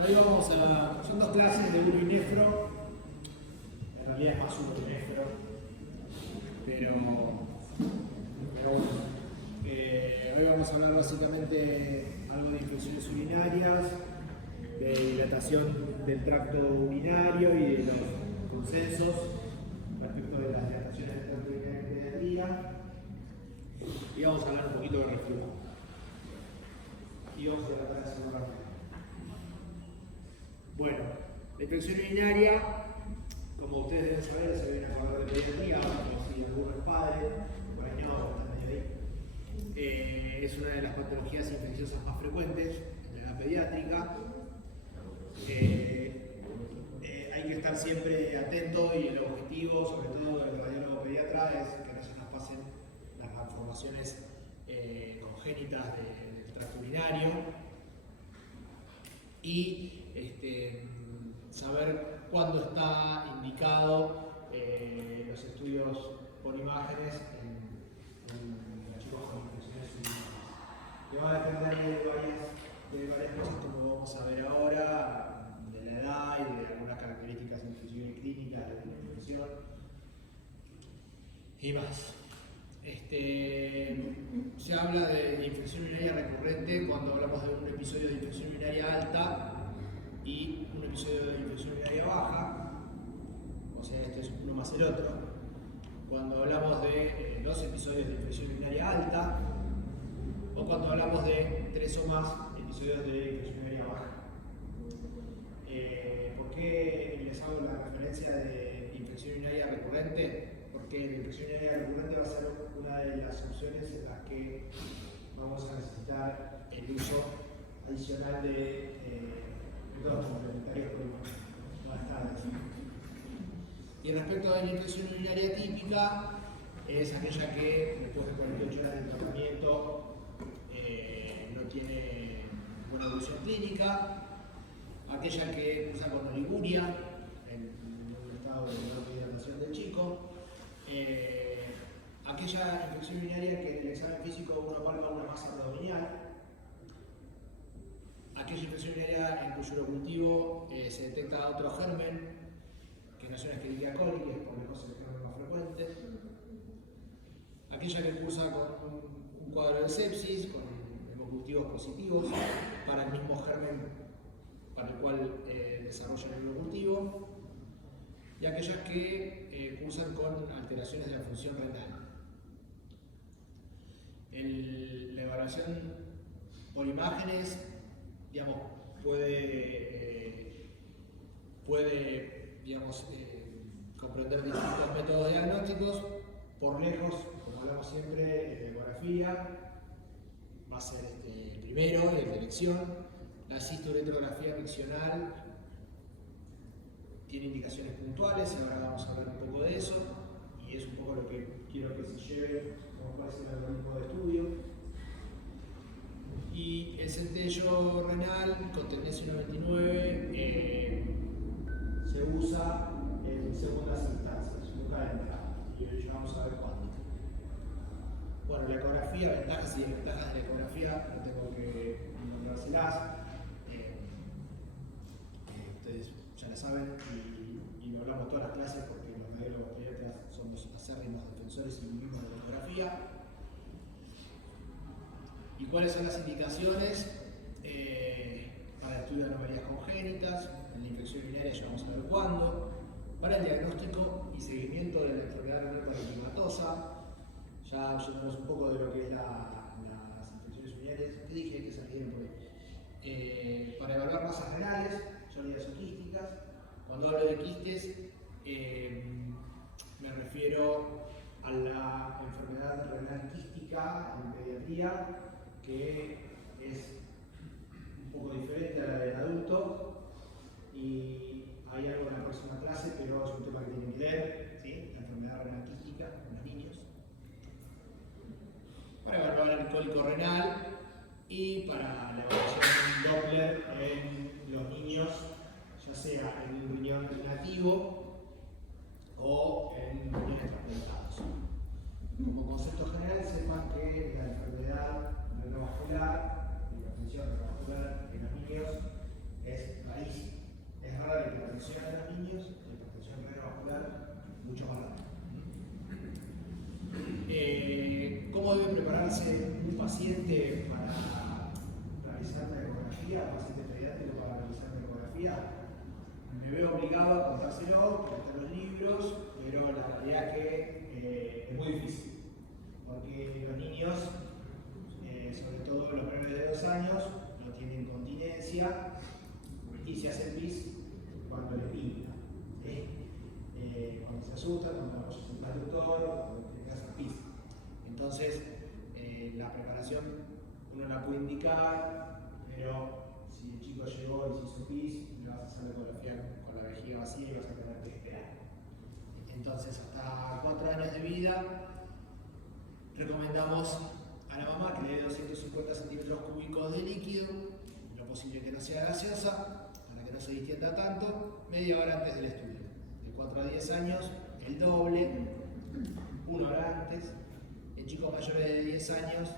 Bueno, hoy son dos clases de urinefro, en realidad es más urinefro, pero bueno, hoy vamos a hablar básicamente algo de infecciones urinarias, de dilatación del tracto urinario y de los consensos respecto de las dilataciones del tracto urinario en pediatría, y vamos a hablar un poquito de reflujo. Y vamos a tratar de hacerlo rápido. Bueno, la infección urinaria, como ustedes deben saber, se viene a hablar de pediatría, como si alguno es padre, por ahí no, está medio ahí. Es una de las patologías infecciosas más frecuentes en la edad pediátrica. Hay que estar siempre atento y el objetivo, sobre todo del radiólogo pediatra, es que no se nos pasen las malformaciones congénitas del tracto urinario y saber cuándo está indicado los estudios por imágenes en los chicos con infecciones urinarias. Que va a depender de varias cosas, como vamos a ver ahora, de la edad y de algunas características inclusive clínicas de la infección y más. Se habla de infección urinaria recurrente cuando hablamos de un episodio de infección urinaria alta y un episodio de infección urinaria baja, o sea, este es uno más el otro. Cuando hablamos de dos episodios de infección urinaria alta, o cuando hablamos de tres o más episodios de infección urinaria baja. ¿Por qué les hago la referencia de infección urinaria recurrente? Porque la infección urinaria recurrente va a ser una de las opciones en las que vamos a necesitar el uso adicional de métodos complementarios más tarde. Y respecto a la infección urinaria típica, es aquella que después de 48 horas de tratamiento no tiene buena evolución clínica, aquella que cursa con oliguria en un estado de hidratación del chico, aquella infección urinaria que en el examen físico uno palpa una masa abdominal, aquella infección urinaria en cuyo cultivo se detecta otro germen, que no es una Escherichia coli, que es por lejos el germen más frecuente, aquella que cursa con un cuadro de sepsis, con hemocultivos positivos para el mismo germen para el cual desarrolla el hemocultivo, y aquellas que cursan con alteraciones de la función renal. La evaluación por imágenes, digamos, puede comprender distintos métodos diagnósticos. Por lejos, como hablamos siempre, la ecografía va a ser el primero, el de elección. La cistoretrografía miccional tiene indicaciones puntuales, y ahora vamos a hablar un poco de eso, y es un poco lo que quiero que se lleve como cuál es el algoritmo de estudio. Y el centello renal con tendencia 99 se usa en segundas instancias, nunca de entrada, y ya vamos a ver cuándo. Bueno, la ecografía, ventajas y desventajas de la ecografía, no tengo que nombrárselas. Ustedes ya la saben y lo hablamos todas las clases porque los radiólogos pediatras somos acérrimos defensores y vivimos de la ecografía. ¿Y cuáles son las indicaciones para el estudio de anomalías congénitas? En la infección urinaria ya vamos a ver cuándo. Para el diagnóstico y seguimiento de la enfermedad renal parenquimatosa, ya yéndonos un poco de lo que es las infecciones urinarias, ¿qué dije que salieron por ahí? Para evaluar masas renales, sólidas o quísticas. Cuando hablo de quistes, me refiero a la enfermedad renal quística en pediatría, que es un poco diferente a la del adulto, y hay algo en la próxima clase, pero es un tema que tienen que ver, ¿sí? La enfermedad renal quística en los niños. Para evaluar el cólico renal y para la evaluación Doppler en los niños, ya sea en un riñón nativo o en riñones trasplantados. Como concepto general, sepan que la enfermedad renovascular, la hipertensión renovascular en los niños es acercarse un paciente para realizar una ecografía, paciente pediátrico para realizar una ecografía, me veo obligado a contárselo, que están los libros, pero la realidad es que es muy difícil, porque los niños, sobre todo los menores de 2 años, no tienen continencia y se hacen pis cuando les pinta, ¿sí? Cuando se asustan, cuando apoyas el traductor, cuando te haces pis. Entonces, la preparación uno la puede indicar, pero si el chico llegó y se hizo pis, le vas a hacer la ecografía con la vejiga vacía y vas a tener que esperar. Entonces, hasta 4 años de vida, recomendamos a la mamá que le dé 250 centímetros cúbicos de líquido, lo posible que no sea gaseosa, para que no se distienda tanto, media hora antes del estudio. De 4 a 10 años, el doble, 1 hora antes. En chicos mayores de 10 años,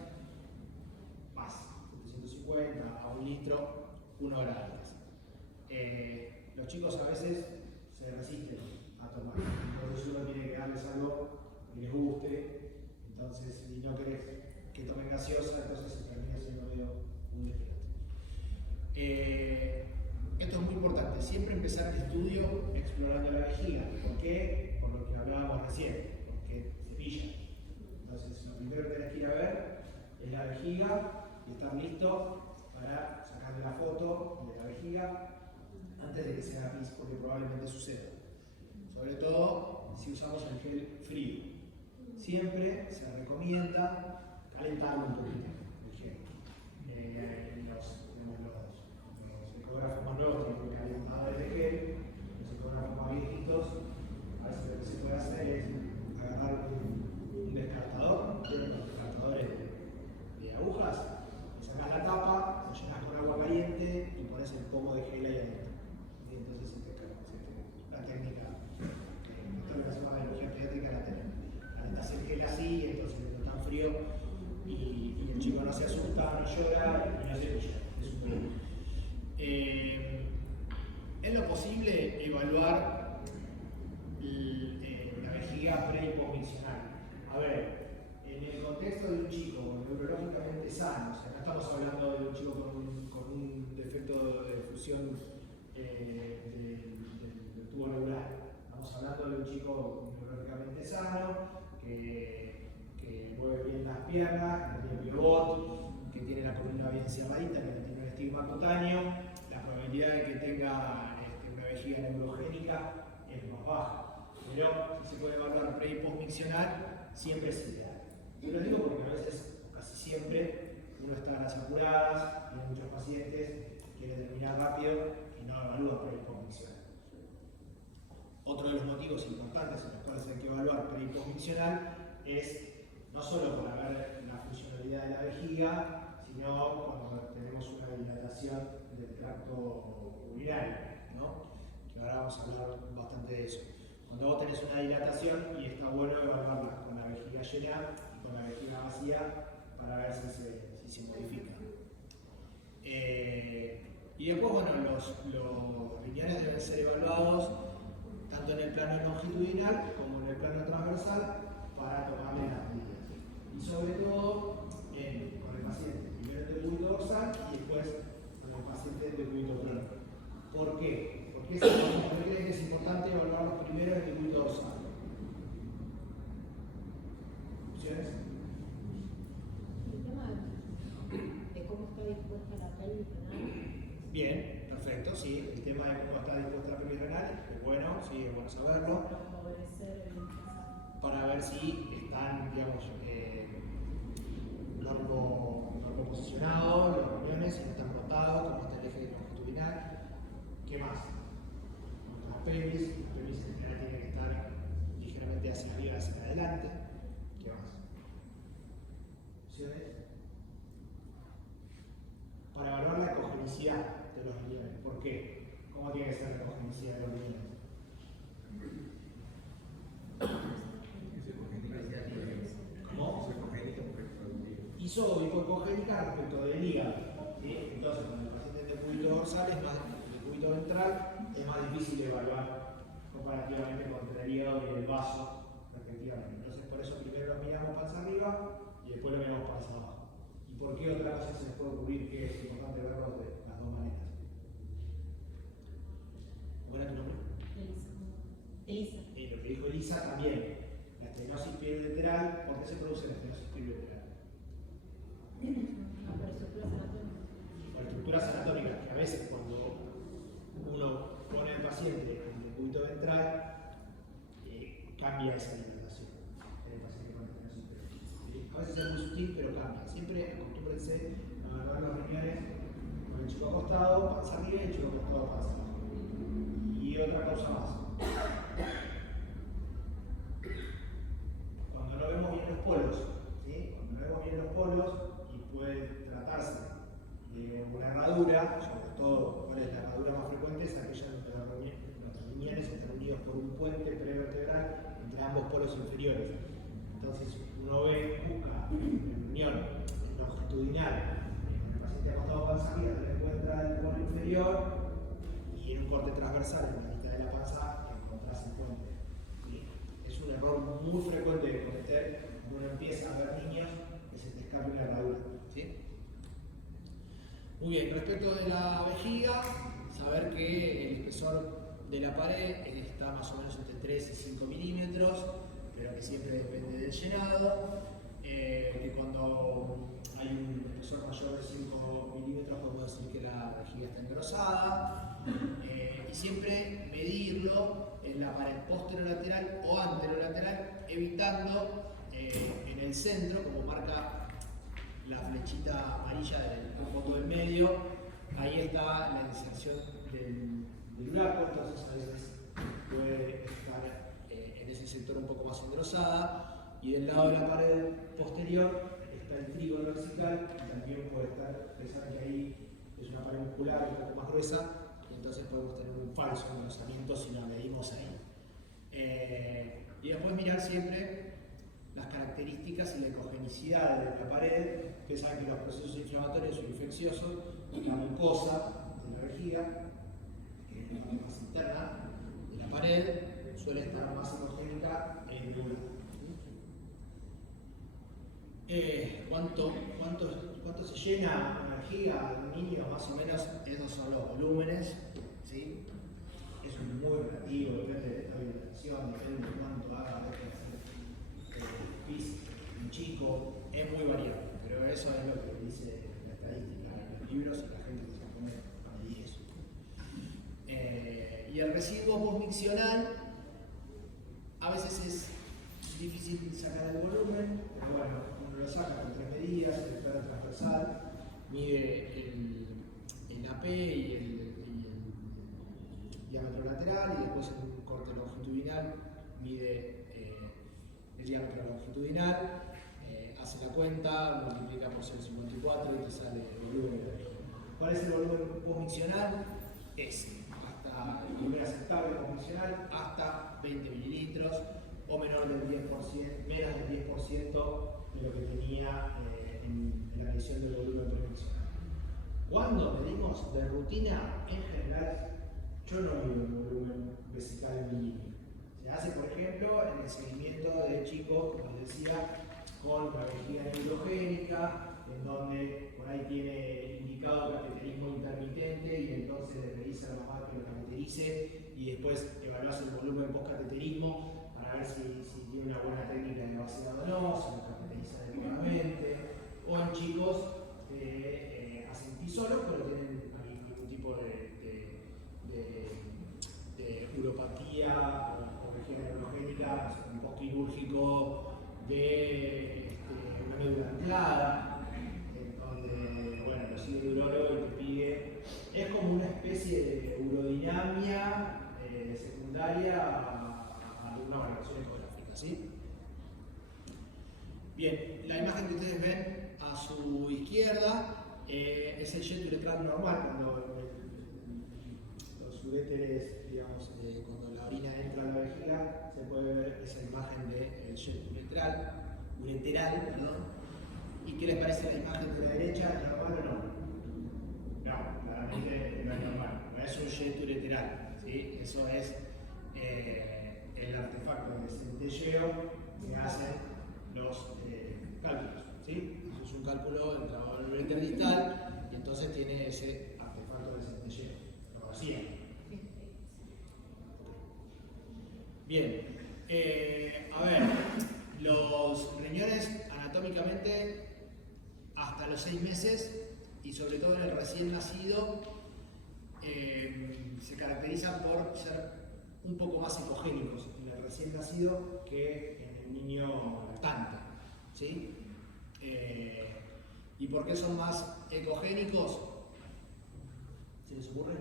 más, 750 a 1 litro, 1 hora antes. Los chicos a veces se resisten a tomar, entonces uno tiene que darles algo que les guste. Entonces, si no querés que tomen gaseosa, entonces se termina siendo medio un despelote. Esto es muy importante, siempre empezar el estudio explorando la vejiga. ¿Por qué? Por lo que hablábamos recién, porque se pilla. Entonces, lo primero que tenés que ir a ver es la vejiga y estar listo para sacarle la foto de la vejiga antes de que se haga pis, porque probablemente suceda. Sobre todo si usamos el gel frío. Siempre se recomienda calentarlo un poquito, el gel. Los ecógrafos más nuevos tienen calentadores de gel, los ecógrafos más viejitos, a veces lo que se puede hacer es agarrar un descartador, los descartadores de agujas, le sacas la tapa, lo llenas con agua caliente y pones el pomo de gel ahí adentro. Y entonces la técnica, esto es lo que hacemos en la biología pediátrica, la técnica. Calentas el gel así, entonces no tan frío y el chico no se asusta, no llora y no se pilla. Es un bien. Es lo posible evaluar la vejiga pre y postmiccional. A ver, en el contexto de un chico neurológicamente sano, o sea, no estamos hablando de un chico con un defecto de fusión del tubo neural, estamos hablando de un chico neurológicamente sano, que mueve bien las piernas, que no tiene pivot, que tiene la columna bien cerradita, que no tiene un estigma cutáneo, la probabilidad de que tenga una vejiga neurogénica es más baja. Pero si se puede evaluar pre y postmiccional, siempre es ideal. Yo lo digo porque a veces, casi siempre, uno está a las apuradas, tiene muchos pacientes, quiere terminar rápido y no evalúa pre y postmiccional. Otro de los motivos importantes en los cuales hay que evaluar pre y postmiccional es no solo para ver la funcionalidad de la vejiga, sino cuando tenemos una dilatación del tracto urinario, ¿no? Que ahora vamos a hablar bastante de eso. Cuando vos tenés una dilatación, y está bueno evaluarla con la vejiga llena y con la vejiga vacía para ver si se modifica. Y después, bueno, los riñones deben ser evaluados tanto en el plano longitudinal como en el plano transversal para tomarle las medidas. Y sobre todo con el paciente, primero en el decúbito dorsal y después con el paciente en decúbito plano. ¿Por qué? ¿Por qué creen que es importante evaluarlos primero en el decúbito dorsal? ¿Opciones? El tema de cómo está dispuesta la pelvis renal. Bien, perfecto, sí. El tema de cómo está dispuesta la pelvis renal es bueno, sí, es bueno saberlo. Para favorecer el descanso. Para ver si están, digamos, largo posicionados los riñones, si no están rotados, cómo está el eje longitudinal. ¿Qué más? Las pelvis en general tienen que estar ligeramente hacia arriba, hacia adelante. ¿Qué más? ¿Opciones? Para evaluar la cogenicidad de los riñones. ¿Por qué? ¿Cómo tiene que ser la cogenicidad de los riñones? ¿Cómo? Isoglicogénica respecto del hígado. ¿Sí? Entonces, cuando el paciente es decúbito dorsal, es más decúbito ventral, es más difícil evaluar comparativamente contra el hígado y el vaso, respectivamente. Entonces, por eso primero lo miramos panza arriba y después lo miramos panza ¿Por qué otra cosa se les puede ocurrir que es importante verlo de las dos maneras? ¿Cuál era tu nombre? Elisa. Lo que dijo Elisa también. La estenosis pilolateral, ¿por qué se produce la estenosis pilolateral? Por estructuras anatómicas. Por estructuras anatómicas, que a veces cuando uno pone al paciente en el cúbito ventral, cambia esa dilatación. El paciente con estenosis pilolateral. A veces es muy sutil, pero cambia. Siempre acostúmbrense a agarrar los riñones con el chico acostado, panza arriba y el chico acostado, panza abajo. Y otra causa más. Cuando no vemos bien los polos, ¿sí? Cuando no vemos bien los polos y puede tratarse de una herradura, sobre todo, ¿cuál es la herradura más frecuente? Es aquella donde los riñones están unidos por un puente prevertebral entre ambos polos inferiores. Entonces uno ve, busca el riñón longitudinal, en el paciente acostado panza arriba, no encuentra el polo inferior y en un corte transversal en la mitad de la panza encontrás el puente. ¿Sí? Es un error muy frecuente de cometer cuando uno empieza a ver niños que se te escape una herradura. ¿Sí? Muy bien, respecto de la vejiga, saber que el espesor de la pared está más o menos entre 3 y 5 milímetros, pero que siempre depende del llenado. Que cuando hay un espesor mayor de 5 milímetros podemos decir que la vejiga está engrosada. Y siempre medirlo en la pared posterolateral o anterolateral, evitando en el centro, como marca la flechita amarilla del fondo del medio, ahí está la inserción del braco, entonces a veces puede estar en ese sector un poco más engrosada. Y del lado de la pared posterior está el trígono vertical, y también puede estar, pensar que ahí es una pared muscular un poco más gruesa, y entonces podemos tener un falso engrosamiento si lo medimos ahí. Y después mirar siempre las características y la ecogenicidad de la pared, que saben que los procesos inflamatorios o infecciosos, la mucosa de la vejiga, que es la parte más interna de la pared, suele estar más homogénica e irregular. ¿Cuánto se llena una vejiga de un niño? Más o menos esos son los volúmenes, ¿sí? Es muy relativo, depende del estado de hidratación, depende de cuánto haga físico. Un chico es muy variable, pero eso es lo que dice la estadística en los libros y la gente que se pone a medir eso. Y el residuo postmiccional a veces es difícil sacar el volumen, pero bueno, uno lo saca con 3 medidas, el plano transversal, mide el AP y el diámetro lateral, y después en un corte longitudinal mide el diámetro longitudinal, hace la cuenta, multiplica por 0,54 y te sale el volumen de la vejiga. ¿Cuál es el volumen postmiccional? Ese, hasta el nivel aceptable postmiccional, hasta 20 mililitros, o menor del 10%, menos del 10% de lo que tenía en la medición del volumen premiccional. Cuando medimos de rutina, en general, yo no mido el volumen vesical en mi niño. Se hace, por ejemplo, en el seguimiento de chicos, como les decía, con una vejiga neurogénica, en donde por ahí tiene indicado cateterismo intermitente y entonces le pedís a la mamá que lo cateterice y después evaluás el volumen post-cateterismo para ver si tiene una buena técnica de vaciado o no, si lo cateteriza adecuadamente, o en chicos que hacen tisolos pero tienen algún tipo de uropatía o vejiga neurogénica, un post-quirúrgico de una médula anclada, donde bueno, lo sigue el urólogo y te pide, es como una especie de urodinamia secundaria a una valoración ecográfica, ¿sí? Bien, la imagen que ustedes ven a su izquierda es el jet uretral normal, cuando los uréteres, digamos, cuando la orina entra a la vejiga, se puede ver esa imagen del jet ureteral, perdón. ¿Y qué les parece la imagen de la derecha? ¿Es normal o no? No, claramente no es normal, no es un jet ureteral, ¿sí? Eso es el artefacto de centelleo que hacen los cálculos. ¿sí? Eso es un cálculo del trabajo interdistal y entonces tiene ese artefacto de centelleo. Lo vacía. Bien. A ver, los riñones anatómicamente hasta los 6 meses y sobre todo en el recién nacido se caracterizan por ser un poco más ecogénicos en el recién nacido que en el niño lactante, ¿sí? ¿Y por qué son más ecogénicos? ¿Se les ocurre?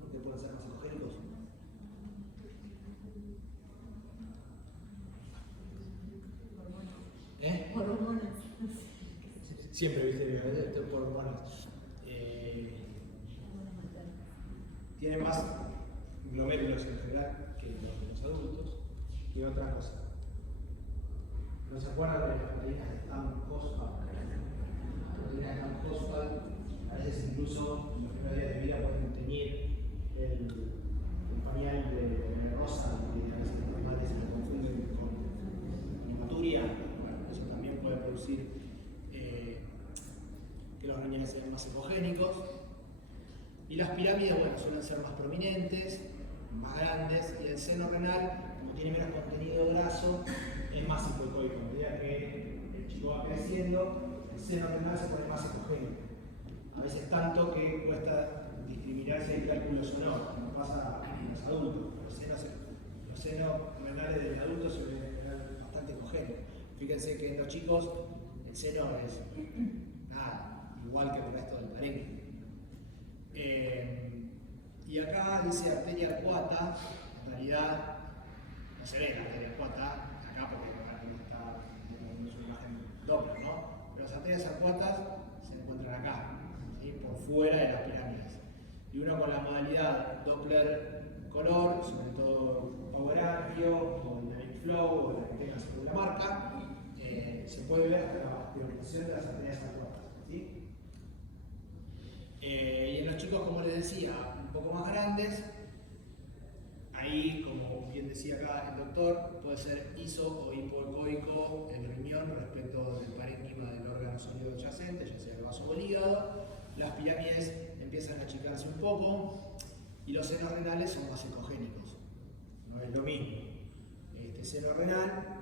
¿Por qué pueden ser más ecogénicos? Hormonas. Siempre, viste, por hormonas. Tienen más glomérulos en general que los adultos. Y otra cosa. ¿No se acuerdan de las proteínas de Stam-Hosfeld? Las proteínas de Stam-Hosfeld a veces incluso en los primeros días de vida pueden teñir el pañal de rosa y a veces los madres se lo confunden con hematuria. Bueno, eso también puede producir que los riñones sean más ecogénicos. Y las pirámides, bueno, suelen ser más prominentes, más grandes, y el seno renal, como tiene menos contenido graso, es más hipoecoico. A medida que el chico va creciendo, el seno renal se pone más ecogénico. A veces tanto que cuesta discriminar si hay cálculos o no, como pasa en los adultos. Los senos renales del adulto suelen ser bastante ecogénicos. Fíjense que en los chicos el seno es nada, igual que el resto del parénquima. Y acá dice arteria arcuata, en realidad no se ve la arteria arcuata, acá porque no está en su imagen Doppler, ¿no? Pero las arterias arcuatas se encuentran acá, ¿sí? Por fuera de las pirámides. Y uno con la modalidad Doppler color, sobre todo Power Amplio o Dynamic Flow o la que tenga según la marca, se puede ver hasta la priorización de las arterias arcuatas, ¿sí? Y en los chicos, como les decía, un poco más grandes, ahí, como bien decía acá el doctor, puede ser iso o hipoecoico el riñón respecto del parénquima del órgano sólido adyacente, ya sea el vaso o el hígado. Las pirámides empiezan a achicarse un poco y los senos renales son más ecogénicos. No es lo mismo. Este seno renal,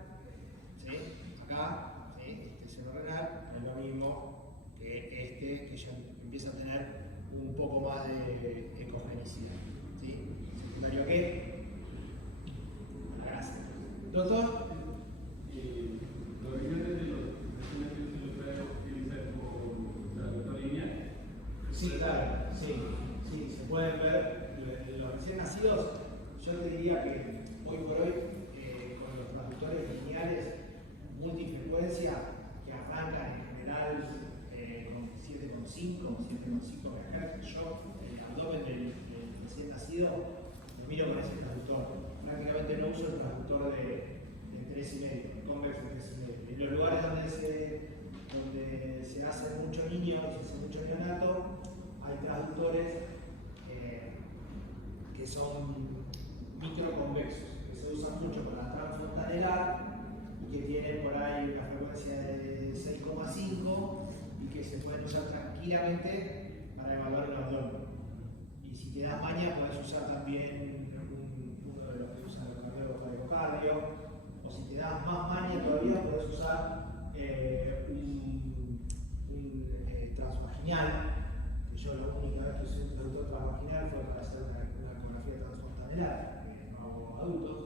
¿sí? Acá, ¿sí? Este seno renal es lo mismo que este que ya empieza a tener un poco más de ecogenicidad. ¿Sí? ¿Secundario qué? Gracias. Doctor. Los riñones de los recién nacidos se los puede utilizar por traductor lineal. Sí, claro, sí, se pueden ver. Los recién nacidos, yo te diría que hoy por hoy, con los traductores lineales multifrecuencia que arrancan en general con 7,5 MHz, yo el abdomen del recién nacido lo miro con ese traductor. Prácticamente no uso el traductor de 3,5, el convexo de 3,5. En los lugares donde se hace mucho niño, se hace mucho neonato, hay traductores que son microconvexos, que se usan mucho para transfontanelar y que tienen por ahí una frecuencia de 6,5 y que se pueden usar tranquilamente para evaluar el abdomen. Y si te das maña, puedes usar también uno de los que usan el cardiocardio, o si te das más maña todavía, puedes usar un transvaginal, que yo la única vez que usé un traductor transvaginal fue para hacer una ecografía transfontanelar, que no hago adultos.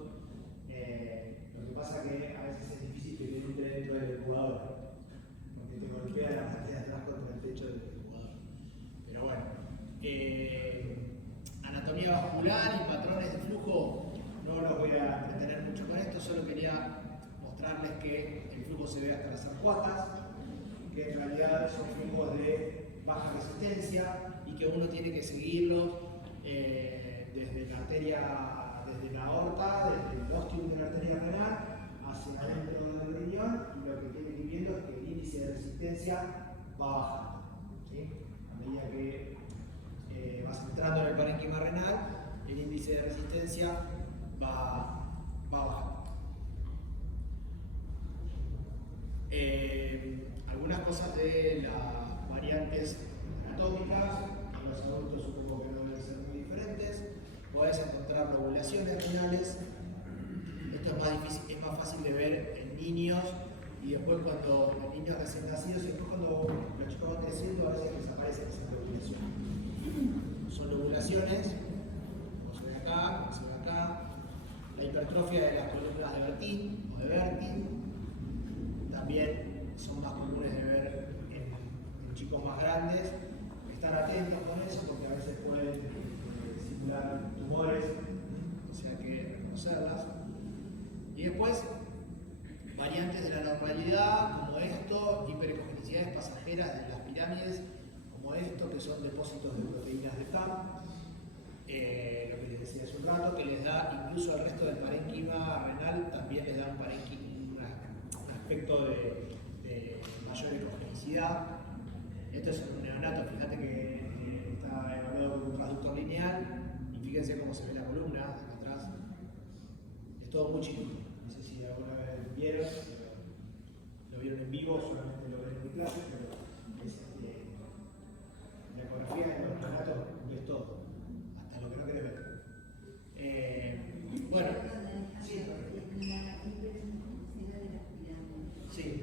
Lo que pasa que a veces es difícil que te entre dentro del incubador, porque te golpea la parte de atrás contra el techo del incubador. Pero bueno, anatomía vascular y patrones de flujo, no los voy a entretener mucho con esto, solo quería mostrarles que el flujo se ve hasta las arcuatas, que en realidad son flujos de baja resistencia y que uno tiene que seguirlos desde la arteria, desde la aorta, desde el ostium de la arteria renal hacia adentro del riñón, y lo que tiene que ir viendo es que el índice de resistencia va bajando, ¿sí? A medida que vas entrando en el parénquima renal, el índice de resistencia va bajando. de las variantes anatómicas. En los adultos supongo que no deben ser muy diferentes. Podés encontrar lobulaciones renales. Esto es más fácil de ver en niños y después cuando los niños recién nacidos y después cuando los chicos van creciendo a veces desaparecen esas lobulaciones. Son lobulaciones, como se ve acá, como se ve acá. La hipertrofia de las columnas de Bertin o de Bertin también son más comunes de ver en chicos más grandes. Estar atentos con eso porque a veces pueden simular tumores, o sea que reconocerlas. Y después, variantes de la normalidad, como esto, hiperecogenicidades pasajeras de las pirámides, como esto, que son depósitos de proteínas de FAM, lo que les decía hace un rato, que les da, incluso al resto del parénquima renal, también les da un aspecto de mayor ecogenicidad. Esto es un neonato, fíjate que está evaluado por un transductor lineal, y fíjense cómo se ve la columna acá atrás. Es todo muy chiquito. No sé si alguna vez vieron, lo vieron en vivo, solamente lo ven en mi clase, pero es, la ecografía de los neonatos es todo, hasta lo que no querés ver. Bueno, sí. Sí.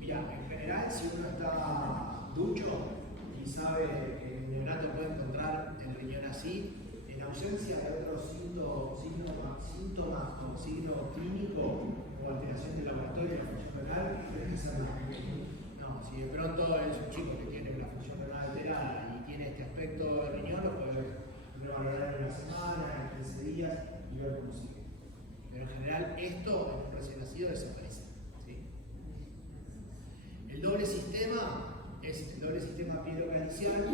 Mira, en general, si uno está ducho y sabe que el neonato puede encontrar el riñón así, en ausencia de otros síntomas o signo clínico o alteración del laboratorio de la función renal, hay que hacerlo. No, si de pronto es un chico que tiene una función renal alterada y tiene este aspecto de riñón, lo puede valorar en una semana, en 15 días y ver cómo sigue. Pero en general, esto en un recién nacido desaparece. ¿Sí? El doble sistema es el doble sistema pielocalicial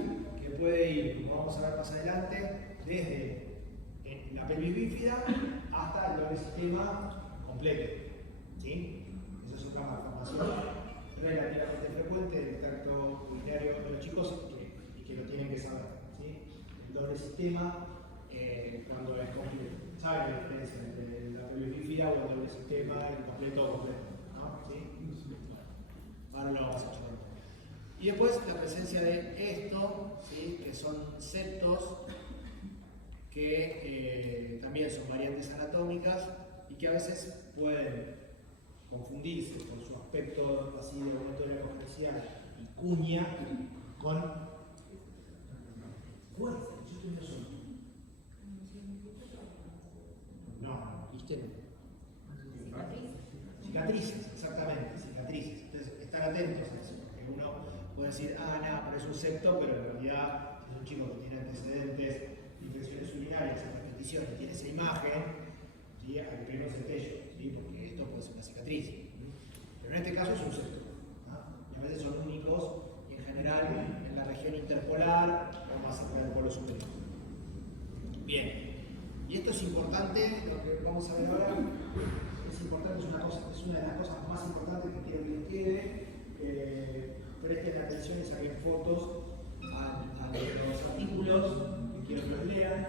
que puede ir, como vamos a ver más adelante, desde la pelvis bífida hasta el doble sistema completo. ¿Sí? Esa es otra malformación relativamente frecuente del tracto urinario de los chicos y que lo tienen que saber. ¿Sí? El doble sistema, cuando es completo. ¿Saben la diferencia entre la pelvis bífida o el doble sistema, el completo o completo? ¿No? ¿Sí? Ahora lo vamos a observar. Y después la presencia de esto, ¿sí? Que son septos, que también son variantes anatómicas y que a veces pueden confundirse por su aspecto así de aumento de la ecogenicidad y cuña con fuerza. Yo estoy viendo solo. No, ¿viste? Cicatrices, exactamente, cicatrices. Entonces, estar atentos a eso, porque uno puede decir, nada, pero es un septo, pero en realidad es un chico que tiene antecedentes de infecciones urinarias a repetición y tiene esa imagen, ¿sí? Al que no se tello, ¿sí? Porque esto puede ser una cicatriz. Pero en este caso es un septo, ¿no? Y a veces son únicos y en general en la región interpolar o más cerca del polo superior. Bien. Y esto es importante, lo que vamos a ver ahora, es importante, es una de las cosas más importantes que quiero que quede. Presten atención y saquen fotos a los artículos, que quiero que los lean,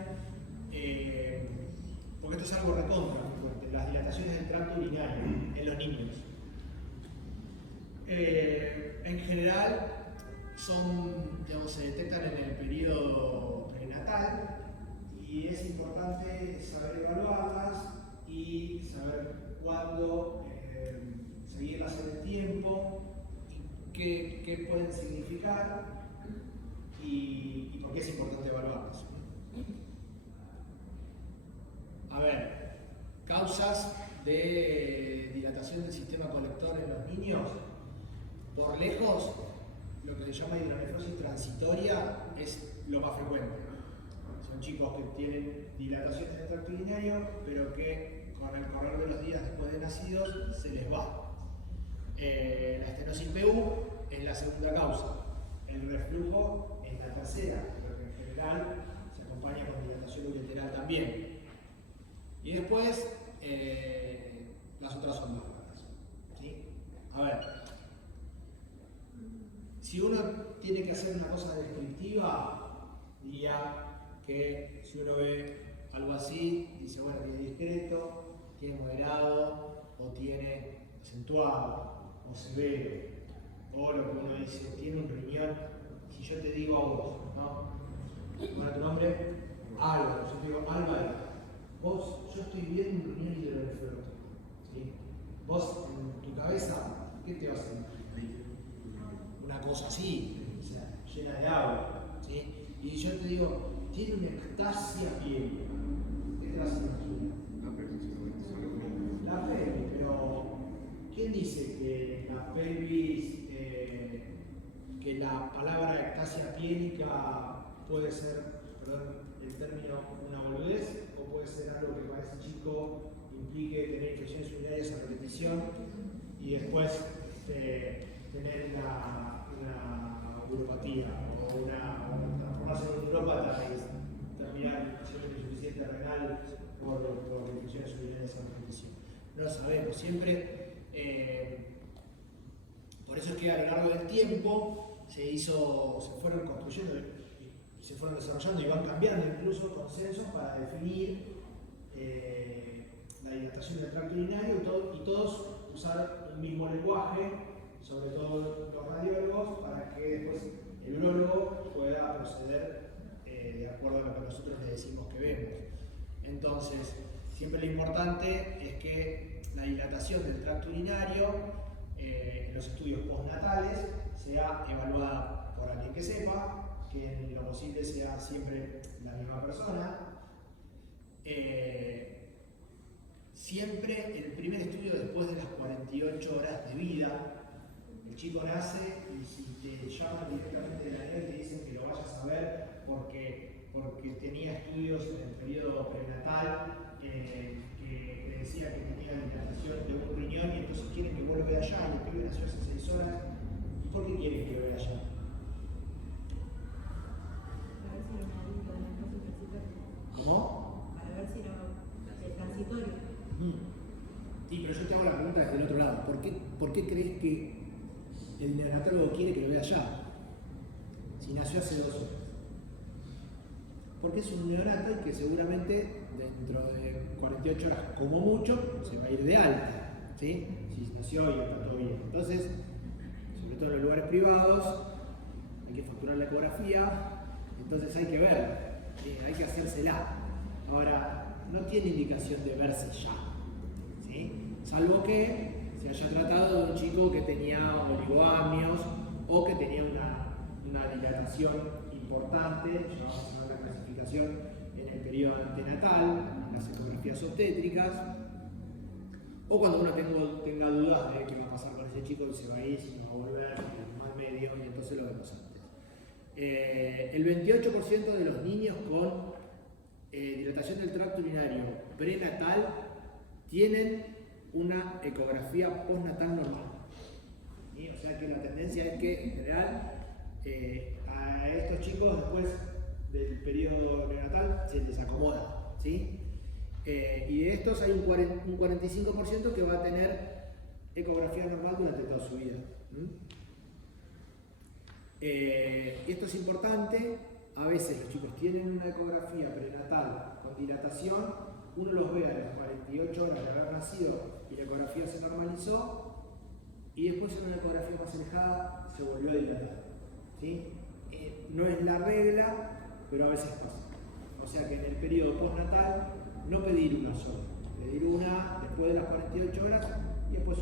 porque esto es algo recontra muy fuerte, las dilataciones del tracto urinario en los niños. En general se detectan en el periodo prenatal y es importante saber evaluarlas y saber cuándo seguirlas en el tiempo, qué pueden significar y por qué es importante evaluarlas. A ver, causas de dilatación del sistema colector en los niños. Por lejos, lo que se llama hidronefrosis transitoria es lo más frecuente. Son chicos que tienen dilataciones del tracto urinario, pero que con el correr de los días después de nacidos se les va. La estenosis PU es la segunda causa. El reflujo es la tercera, pero que en general se acompaña con dilatación ureteral también. Y después, las otras son más raras. ¿Sí? A ver, si uno tiene que hacer una cosa descriptiva, diría que si uno ve algo así, dice, bueno, tiene discreto, tiene moderado, o tiene acentuado, o severo, o lo que uno dice, tiene un riñón. Si yo te digo a vos, ¿no? ¿Cuál es tu nombre? Álvaro. Yo te digo, Álvaro, vos, yo estoy viendo un riñón hidroneferótico, ¿sí? Vos, en tu cabeza, ¿qué te vas a sentir? Una cosa así, o sea, llena de agua, ¿sí? Y yo te digo, tiene una ectasia piel. ¿Qué te vas a imaginar? La pelvis, pero ¿quién dice que la pelvis, que la palabra ectasia piélica puede ser, perdón, el término una boludez, o puede ser algo que para ese chico implique tener infecciones urinarias a repetición y después tener una uropatía o transformarse en un urópata y terminar en infección insuficiente renal por infecciones urinarias a repetición? No lo sabemos, siempre. Por eso es que a lo largo del tiempo se fueron construyendo y se fueron desarrollando y van cambiando incluso consensos para definir la dilatación del tracto urinario y todos usar un mismo lenguaje, sobre todo los radiólogos, para que después el urólogo pueda proceder de acuerdo a lo que nosotros le decimos que vemos. Entonces, siempre lo importante es que la dilatación del tracto urinario en los estudios postnatales sea evaluada por alguien que sepa, que en lo posible sea siempre la misma persona. Siempre el primer estudio después de las 48 horas de vida. El chico nace y si te llaman directamente de la NER y te dicen que lo vayas a ver porque tenía estudios en el periodo prenatal que le decía que tenía dilatación de un riñón y entonces quieren que vos lo veas allá y el pibe nació hace 6 horas. ¿Y por qué quieren que lo vea allá? Para ver si no hay dilatación transitoria. ¿Cómo? Para ver si no es transitorio. Sí, pero yo te hago la pregunta desde el otro lado. ¿Por qué crees que el neonatólogo quiere que lo vea allá? Si nació hace 2 horas. Porque es un neonato y que seguramente dentro de 48 horas, como mucho, se va a ir de alta, ¿sí? Si nació y está todo bien. Entonces, sobre todo en los lugares privados, hay que facturar la ecografía, entonces hay que ver, hay que hacérsela. Ahora, no tiene indicación de verse ya, ¿sí? Salvo que se haya tratado de un chico que tenía oligoamios o que tenía una dilatación importante, llevamos a la clasificación en el periodo antenatal, en las ecografías obstétricas, o cuando uno tenga dudas de qué va a pasar con ese chico, si se va a ir, si no va a volver, más medio, y entonces lo vemos antes. El 28% de los niños con dilatación del tracto urinario prenatal tienen una ecografía postnatal normal. ¿Sí? O sea que la tendencia es que en general a estos chicos después del periodo neonatal se les acomoda, ¿sí? Y de estos hay un 45% que va a tener ecografía normal durante toda su vida. Y esto es importante. A veces los chicos tienen una ecografía prenatal con dilatación, uno los ve a las 48 horas de haber nacido y la ecografía se normalizó, y después en una ecografía más alejada se volvió a dilatar, ¿sí? No es la regla, pero a veces pasa. O sea que en el periodo postnatal no pedir una sola, pedir una después de las 48 horas y después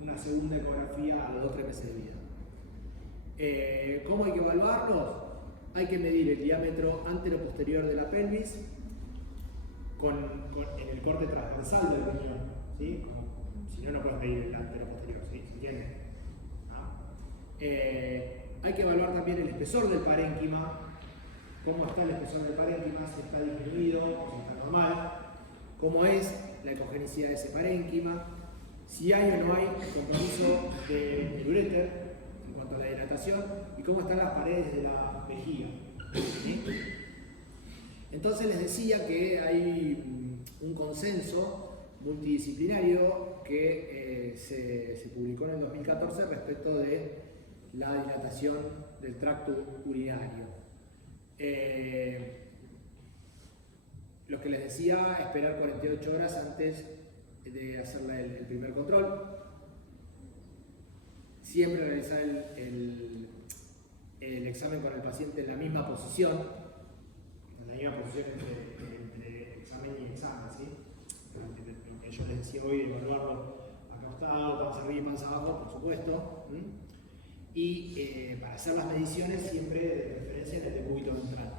una segunda ecografía a los 2 o 3 meses de vida. ¿Cómo hay que evaluarlos? Hay que medir el diámetro antero-posterior de la pelvis en el corte transversal del riñón, ¿sí? Si no, no puedes medir el antero-posterior, ¿sí? ¿Se entiende? Hay que evaluar también el espesor del parénquima, cómo está el espesor del parénquima, si está disminuido o si está normal, cómo es la ecogenicidad de ese parénquima, si hay o no hay compromiso del uréter en cuanto a la dilatación y cómo están las paredes de la vejiga. ¿Sí? Entonces les decía que hay un consenso multidisciplinario que se publicó en el 2014 respecto de la dilatación del tracto urinario. lo que les decía, esperar 48 horas antes de hacerle el primer control. Siempre realizar el examen con el paciente en la misma posición, entre examen y examen, ¿sí? Yo les decía hoy, evaluarlo acostado, panza arriba y panza abajo, por supuesto. Y para hacer las mediciones siempre de preferencia en el decúbito ventral.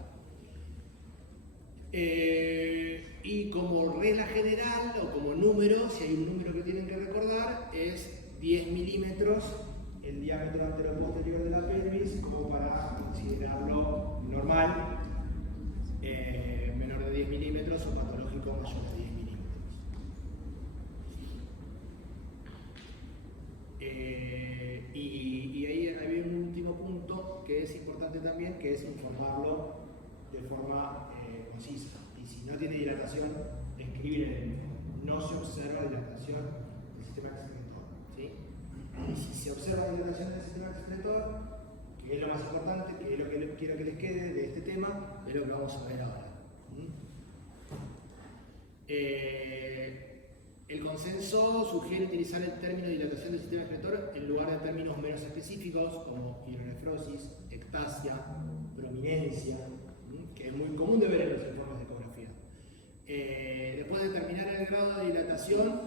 Y como regla general o como número, si hay un número que tienen que recordar, es 10 milímetros el diámetro anteroposterior de la pelvis, como para considerarlo normal, menor de 10 milímetros o patológico mayor de 10 milímetros. Y ahí había un último punto que es importante también, que es informarlo de forma concisa. Y si no tiene dilatación, escribir en el informe. No se observa dilatación del sistema excretor, ¿sí? Y si se observa dilatación del sistema excretor, que es lo más importante, que es lo que quiero que les quede de este tema, es lo que vamos a ver ahora. El consenso sugiere utilizar el término dilatación del sistema excretor en lugar de términos menos específicos como hidronefrosis, ectasia, prominencia, que es muy común de ver en los informes de ecografía. Después de determinar el grado de dilatación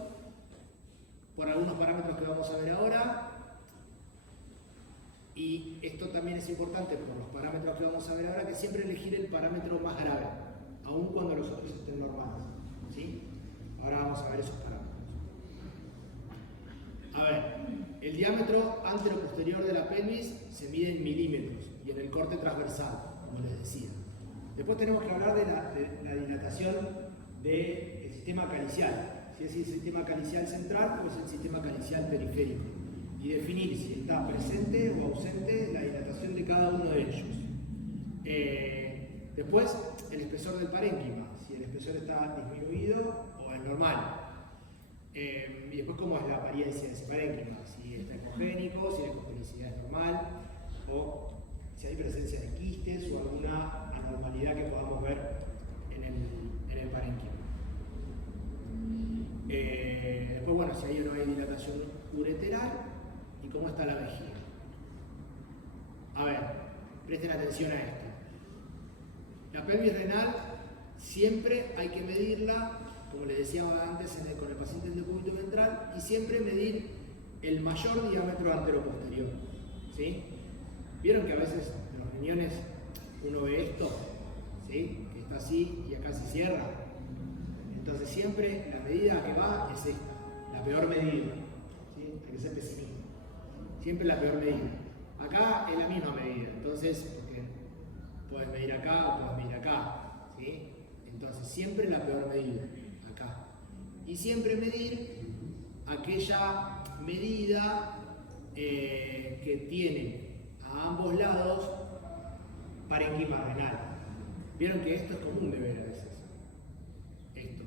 por algunos parámetros que vamos a ver ahora, y esto también es importante por los parámetros que vamos a ver ahora, que siempre elegir el parámetro más grave, aun cuando los otros estén normales, ¿sí? Ahora vamos a ver esos parámetros. A ver, el diámetro antero-posterior de la pelvis se mide en milímetros y en el corte transversal, como les decía. Después tenemos que hablar de la dilatación del sistema calicial, si es el sistema calicial central o es el sistema calicial periférico, y definir si está presente o ausente la dilatación de cada uno de ellos. Después, el espesor del parénquima, si el espesor está disminuido o es normal. Y después, cómo es la apariencia de ese parénquima, si está ecogénico, si la ecogenicidad es normal, o si hay presencia de quistes o alguna anormalidad que podamos ver en el parénquima. Después, bueno, si hay o no hay dilatación ureteral y cómo está la vejiga. A ver, presten atención a esto. La pelvis renal siempre hay que medirla, como les decía antes con el paciente en decúbito ventral, y siempre medir el mayor diámetro anteroposterior, ¿sí? ¿Vieron que a veces en los riñones uno ve esto? ¿Sí? Que está así y acá se cierra. Entonces siempre la medida que va es esta, la peor medida, ¿sí? Hay que ser pesimista. Siempre la peor medida. Acá es la misma medida, entonces, porque puedes medir acá o puedes medir acá, ¿sí? Entonces siempre la peor medida, acá. Y siempre medir aquella medida que tiene a ambos lados parénquima renal. Vieron que esto es común de ver a veces. Esto.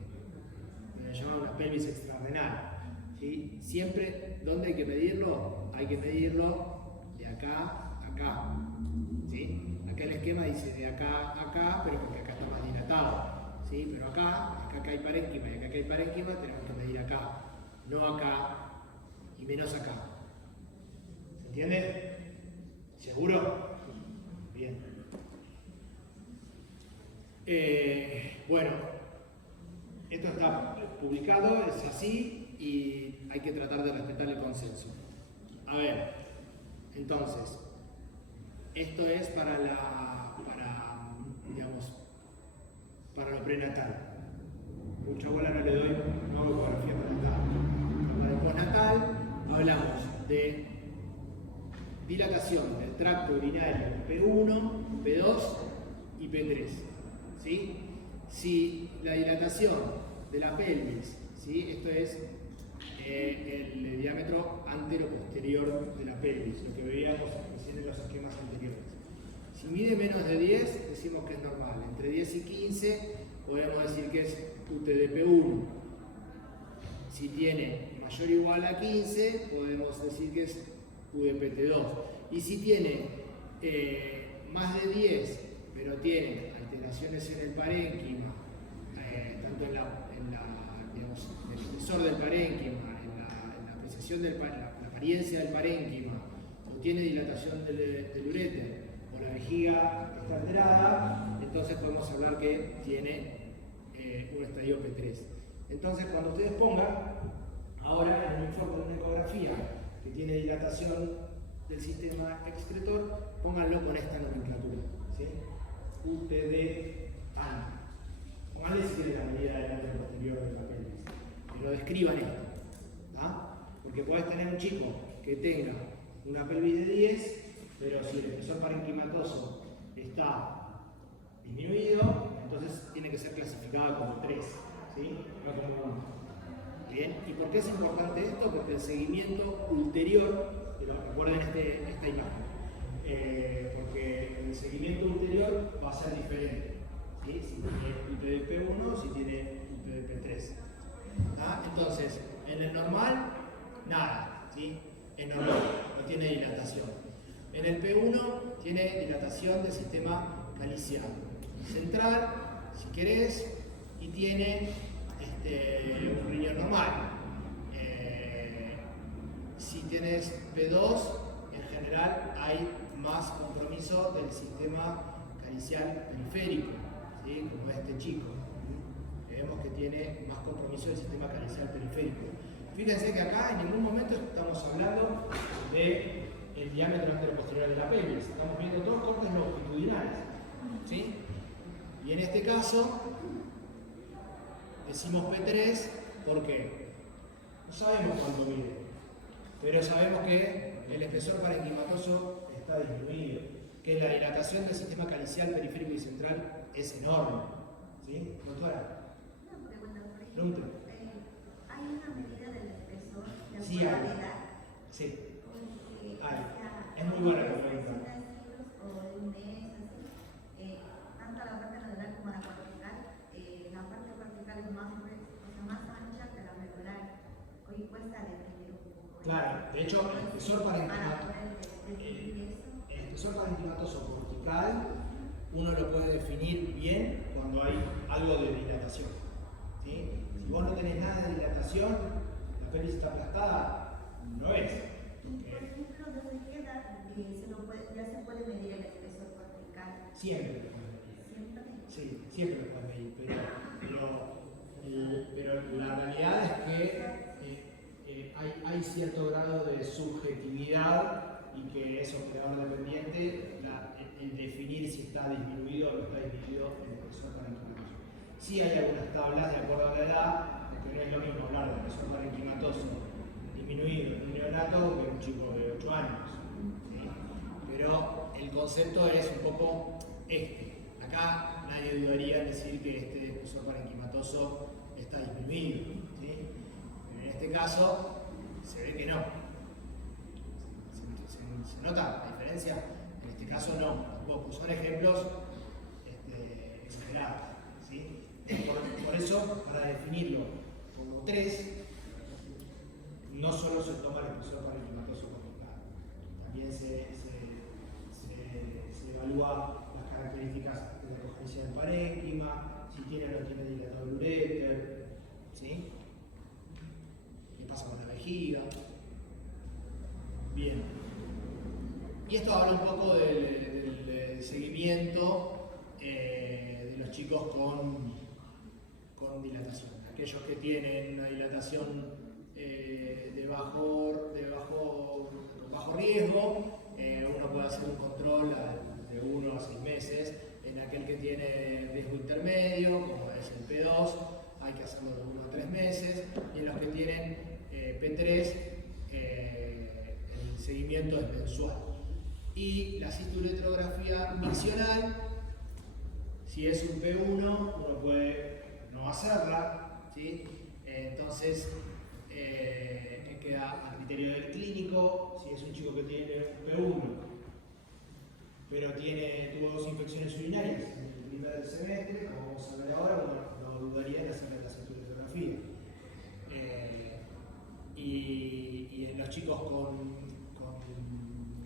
Me llaman una pelvis extrarrenal. ¿Sí? Siempre, ¿dónde hay que medirlo? Hay que medirlo de acá a acá. ¿Sí? Acá el esquema dice de acá a acá, pero porque acá está más dilatado. ¿Sí? Pero acá hay parénquima y acá hay parénquima, tenemos que medir acá. No acá y menos acá. ¿Se entiende? ¿Seguro? Bien. Bueno, esto está publicado, es así y hay que tratar de respetar el consenso. A ver, entonces, esto es para lo prenatal. Mucha bola no le doy, no hago ecografía prenatal. Para el postnatal hablamos de dilatación del tracto urinario P1, P2 y P3. ¿Sí? Si la dilatación de la pelvis, ¿sí? Esto es el diámetro antero-posterior de la pelvis, lo que veíamos recién en los esquemas anteriores. Si mide menos de 10, decimos que es normal. Entre 10 y 15, podemos decir que es UTDP1. Si tiene mayor o igual a 15, podemos decir que es UDPT2. Y si tiene más de 10, pero tiene alteraciones en el parénquima, digamos, en el espesor del parénquima, en la apreciación de la apariencia del parénquima, o tiene dilatación del uréter, o la vejiga está alterada, entonces podemos hablar que tiene un estadio P3. Entonces, cuando ustedes pongan, ahora en un informe de una ecografía que tiene dilatación del sistema excretor, pónganlo con esta nomenclatura, ¿sí? UTD AN. Pónganle si quieren la medida del ángulo posterior de la pelvis. Pero describan esto, ¿tá? Porque podés tener un chico que tenga una pelvis de 10, pero si el espesor parenquimatoso está disminuido, entonces tiene que ser clasificada como 3, ¿sí? No como 1. Bien, ¿y por qué es importante esto? Porque el seguimiento ulterior, recuerden esta imagen, porque el seguimiento ulterior va a ser diferente, ¿sí? Si tiene UTD-P1, si tiene UTD-P3. Entonces, en el normal, nada, ¿sí? Es normal, no tiene dilatación. En el P1 tiene dilatación del sistema calicial central, si querés, y tiene un riñón normal. Si tienes P2, en general hay más compromiso del sistema calicial periférico, ¿sí? Como este chico. Vemos que tiene más compromiso del sistema calicial periférico. Fíjense que acá en ningún momento estamos hablando del diámetro anteroposterior de la pelvis. Estamos viendo dos cortes longitudinales, ¿sí? Y en este caso decimos P3 porque no sabemos cuánto mide, pero sabemos que el espesor parenquimatoso está disminuido, que la dilatación del sistema calicial periférico y central es enorme. ¿Sí? Doctora. Una pregunta, por ejemplo. Pregunta. ¿Hay una medida del espesor de Sí, alguna hay. edad? Sí. Porque, Hay. Es muy buena la pregunta. o de un mes, así, tanto la parte lateral como la cortical, la parte cortical es más gruesa, o sea, más ancha que la medular. Hoy cuesta definir un poco. Claro, de hecho, el espesor parenquimatoso cortical uno lo puede definir bien cuando hay algo de dilatación, ¿sí? Si vos no tenés nada de dilatación, la pelvis está aplastada, no es. Por ejemplo, ¿desde qué edad ya se puede medir el espesor cortical? Siempre lo puedes medir. ¿Siempre? Sí, siempre lo puedes medir, pero la realidad es que hay cierto grado de subjetividad y que es operador dependiente el definir si está disminuido o no está disminuido el espesor parenquimatoso. Sí hay algunas tablas de acuerdo a la edad, porque no es lo mismo hablar de espesor parenquimatoso disminuido en un neonato que en un chico de 8 años. ¿Sí? Pero el concepto es un poco este. Acá nadie dudaría en decir que este espesor parenquimatoso está disminuido. ¿Sí? Pero en este caso se ve que no. ¿Se nota la diferencia? En este caso no, tampoco. Son ejemplos exagerados. ¿Sí? Por eso, para definirlo como 3, no solo se toma el espesor parenquimatoso cortical, también se evalúa las características de la coherencia del parénquima, si tiene o no tiene dilatado el uréter, ¿sí? ¿Qué pasa con la vejiga? Bien. Y esto habla un poco del seguimiento de los chicos con dilatación. Aquellos que tienen una dilatación de bajo riesgo, uno puede hacer un control de 1 a 6 meses. En aquel que tiene riesgo intermedio, como es el P2, hay que hacerlo de 1 a 3 meses. Y en los que tienen P3, el seguimiento es mensual. Y la cistuloelectrografía miccional, si es un P1, uno puede no hacerla, ¿sí? Entonces queda a criterio del clínico. Si es un chico que tiene un P1, pero tuvo 2 infecciones urinarias en el primer semestre, como vamos a ver ahora, uno no dudaría en hacerle la cistuloelectrografía. Y en los chicos con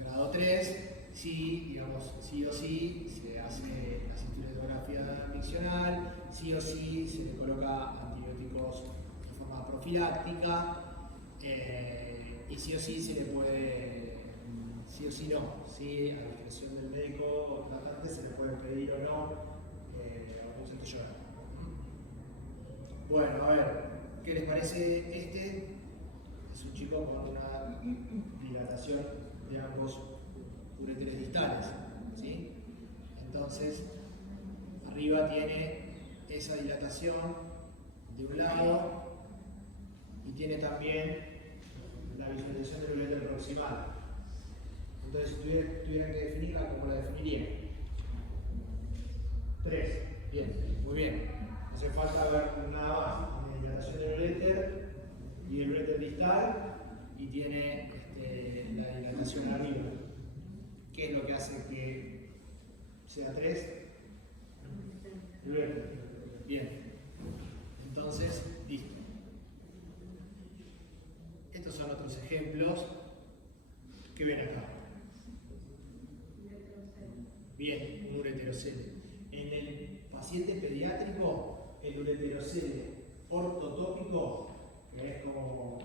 grado 3, sí o sí se hace la cistuloelectrografía miccional, sí o sí se le coloca antibióticos de forma profiláctica, y sí o sí se le puede, sí o sí no, sí, a discreción del médico tratante se le puede pedir o no algún centro llorar. Bueno, a ver, ¿qué les parece este? Es un chico con una dilatación de ambos uréteres distales, ¿sí? Entonces, arriba tiene esa dilatación de un lado y tiene también la visualización del uréter proximal. Entonces, si tuvieran que definirla, ¿cómo la definirían? 3. Bien, muy bien. No hace falta ver nada más. Tiene dilatación del uréter y el uréter distal y tiene la dilatación arriba. ¿Qué es lo que hace que sea 3? El uréter. Bien. Entonces, listo. Estos son otros ejemplos que ven acá. Bien, un ureterocele. En el paciente pediátrico, el ureterocele ortotópico, que es como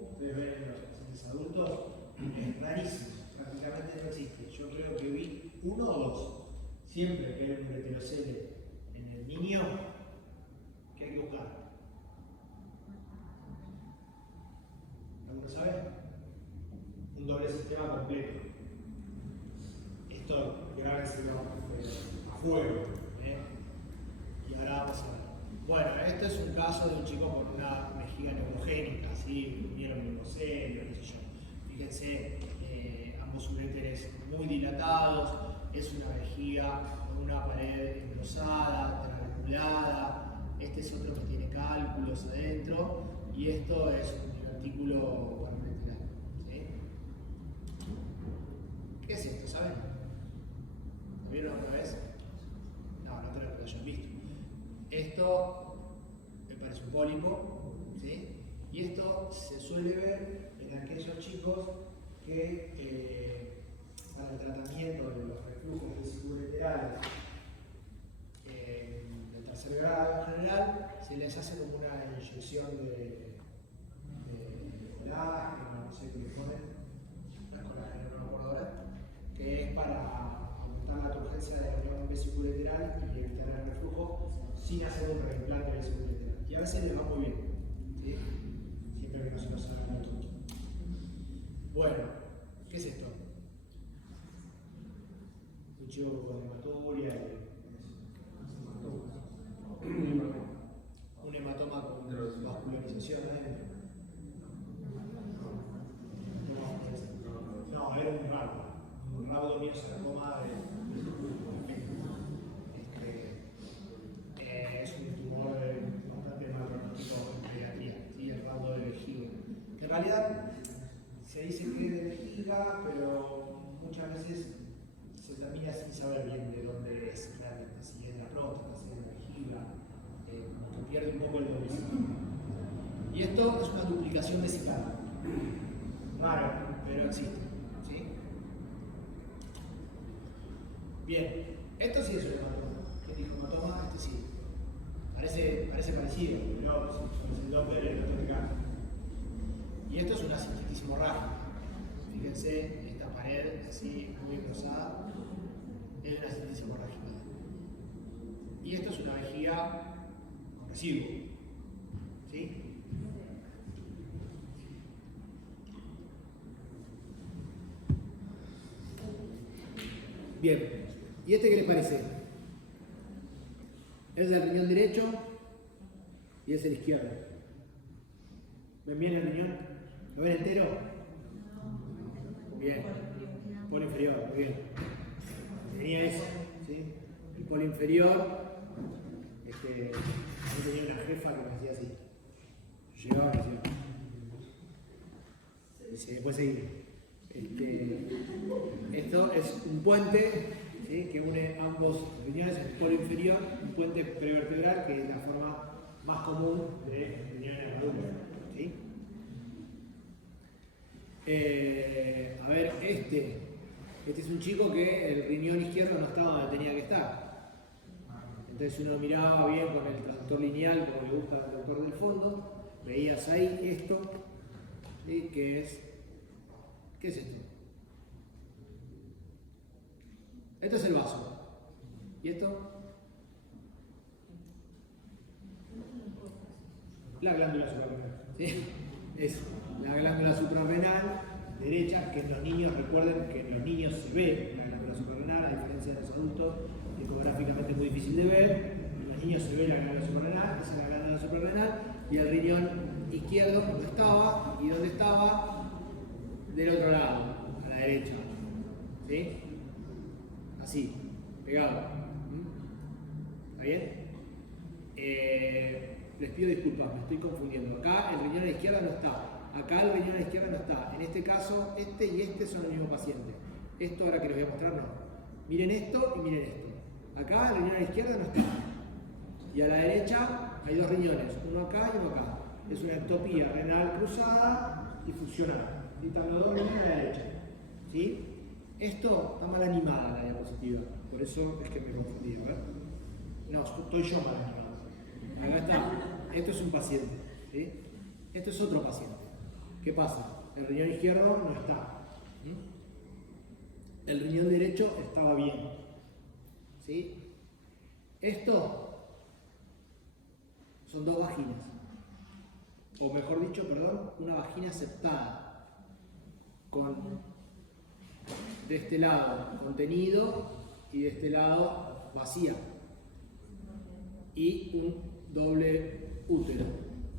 ustedes ven en los pacientes adultos, es rarísimo, prácticamente no existe. Yo creo que vi 1 o 2. Siempre que hay un ureterocele en el niño, ¿qué hay que buscar? ¿Alguno sabe? Un doble sistema completo. Esto, grábenselo a fuego. Y ahora vamos a ver. Bueno, este es un caso de un chico con una vejiga neumogénica, ¿sí? Vieron el micocelio, qué sé yo. Fíjense, ambos uréteres muy dilatados, es una vejiga con una pared engrosada, triangulada. Este es otro que tiene cálculos adentro, y esto es un divertículo parametral, ¿sí? ¿Qué es esto? ¿Saben? ¿Lo vieron otra vez? No, no creo que lo hayan visto. Esto me parece un pólipo, ¿sí? Y esto se suele ver en aquellos chicos que para el tratamiento de los reflujos vesicoureterales del tercer grado en general, se les hace como una inyección de colágeno, no sé qué le ponen, no es colágeno, no me acuerdo ahora, que es para aumentar la turgencia del neurón vesicoureteral y evitar el reflujo sin hacer un reimplante vesicoureteral. Y a veces les va muy bien, ¿sí? Siempre que no se nos hagan el truco. Bueno, ¿qué es esto? Un chico con hematuria un hematoma con vascularización adentro. No, era un rabdomiosarcoma es un tumor bastante mal pronóstico en pediatría, ¿sí? El rabdo de vejiga. Que en realidad se dice que es de vejiga, pero muchas veces se termina sin saber bien de dónde es realmente, si es de la próstata, si es de la vejiga, como que pierde un poco el domicilio. Y esto es una duplicación vesicada. Raro, pero existe, ¿sí? Bien, esto sí es un hematoma. ¿Quién dijo hematoma? Este sí. Parece parecido, pero es el doble del hematotecal. Y esto es una cistitis hemorrágica. Fíjense, esta pared así muy engrosada es una cistitis hemorrágica. Y esto es una vejiga con residuo. ¿Sí? Bien, ¿y este qué les parece? Es el riñón derecho y es el izquierdo. ¿Ven bien el riñón? ¿Lo ven entero? Bien. Polo inferior, muy bien. Tenía eso, ¿sí? El polo inferior, yo tenía una jefa que me hacía así. Llegaba y decía. Y después seguía. Esto es un puente, ¿sí? Que une ambos riñones, el polo inferior, un puente prevertebral, que es la forma más común de riñones adultos, ¿sí? A ver, este es un chico que el riñón izquierdo no estaba donde tenía que estar. Entonces uno miraba bien con el traductor lineal, como le gusta al doctor del fondo, veías ahí esto, ¿sí? ¿Qué es esto? Esto es el vaso. ¿Y esto? La glándula suprarrenal. ¿Sí? Es la glándula suprarrenal derecha, que en los niños, recuerden que en los niños se ve la glándula suprarrenal, a diferencia de los adultos, ecográficamente es muy difícil de ver. En los niños se ve la glándula suprarrenal, esa es la glándula suprarrenal, y el riñón izquierdo, ¿dónde estaba? ¿Y dónde estaba? Del otro lado, a la derecha. ¿Sí? Así, pegado. ¿Está bien? Les pido disculpas, me estoy confundiendo. Acá el riñón a la izquierda no está. Acá el riñón a la izquierda no está. En este caso, este y este son el mismo paciente. Esto ahora que les voy a mostrar no. Miren esto y miren esto. Acá el riñón a la izquierda no está. Y a la derecha hay dos riñones, uno acá y uno acá. Es una ectopía renal cruzada y fusionada. Y están los dos riñones a la derecha. ¿Sí? Esto está mal animada la diapositiva. Por eso es que me confundí, ¿verdad? No, estoy yo mal animado. Acá está. Esto es un paciente. ¿Sí? Esto es otro paciente. ¿Qué pasa? El riñón izquierdo no está. El riñón derecho estaba bien. ¿Sí? Esto son dos vaginas. O mejor dicho, perdón, una vagina septada. Con de este lado contenido y de este lado vacía. Y un doble útero.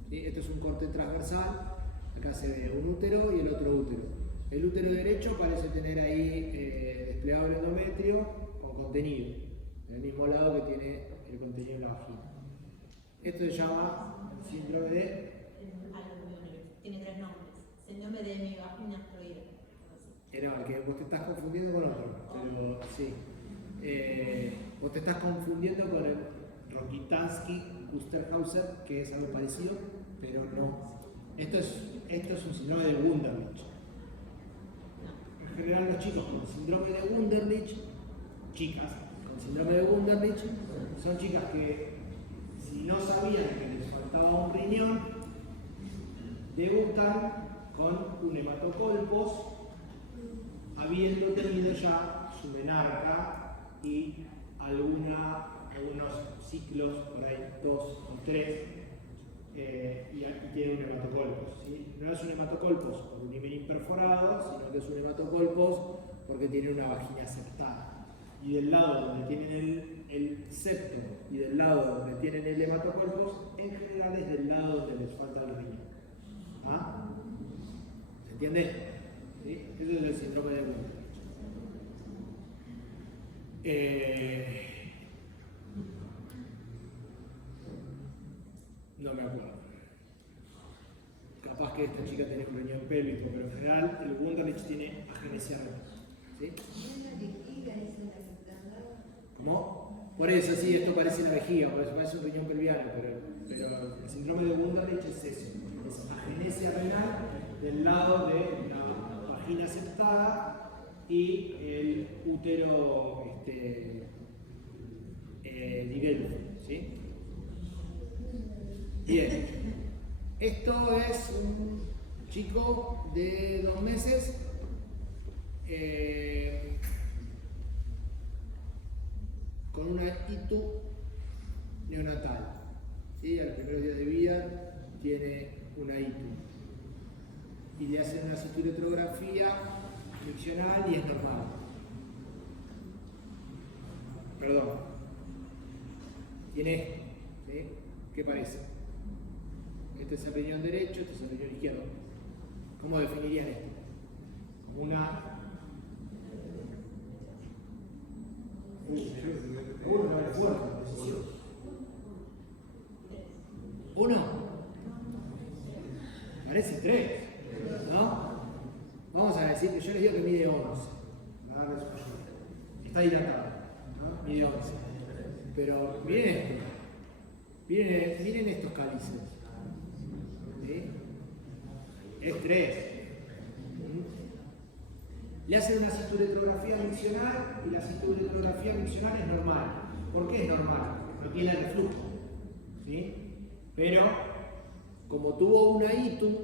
¿Sí? Esto es un corte transversal. Acá se ve un útero y el otro útero. El útero derecho parece tener ahí desplegado el endometrio con contenido, en el mismo lado que tiene el contenido en la vagina. Esto se llama síndrome de... Tiene tres nombres. Síndrome de mi vagina asteroide. No, el que vos te estás confundiendo con otro, pero sí. Vos te estás confundiendo con el Rokitansky-Kusterhauser, que es algo parecido, pero no. Esto es un síndrome de Wunderlich. En general los chicos con síndrome de Wunderlich, chicas con síndrome de Wunderlich, son chicas que si no sabían que les faltaba un riñón, debutan con un hematocolpos, habiendo tenido ya su menarca y algunos ciclos, por ahí 2 o 3, y aquí tiene un hematocolpos. ¿Sí? No es un hematocolpos por un himen imperforado, sino que es un hematocolpos porque tiene una vagina septada. Y del lado donde tienen el septo y del lado donde tienen el hematocolpos, en general es del lado donde les falta el riñón. ¿Ah? ¿Se entiende? ¿Sí? Eso es el síndrome de Wunderlich. No me acuerdo. Capaz que esta chica tiene un riñón pélvico, pero en general el Wunderlich tiene agenesia renal. ¿Sí? ¿Cómo? Por eso sí, esto parece la vejiga, por eso parece un riñón pelviano, pero el síndrome de Wunderlich es eso, es agenesia renal del lado de la vagina septada y el útero nivel, ¿sí? Bien, esto es un chico de 2 meses con una ITU neonatal. ¿Sí? A los primeros días de vida tiene una ITU y le hacen una citoretrografía friccional y es normal. Perdón, tiene esto, ¿sí? ¿Qué parece? Este es el riñón derecho, este es el riñón izquierdo. ¿Cómo definirían esto? Una... ¿Uno? Parece 3, ¿no? Vamos a decir que yo les digo que mide 11. Está dilatado, ¿no? Mide 11. Pero miren esto. Miren estos cálices. ¿Sí? Es 3. Le hacen una citoretrografía miccional y la citoretrografía miccional es normal. ¿Por qué es normal? no tiene reflujo, ¿sí? Pero como tuvo una ITU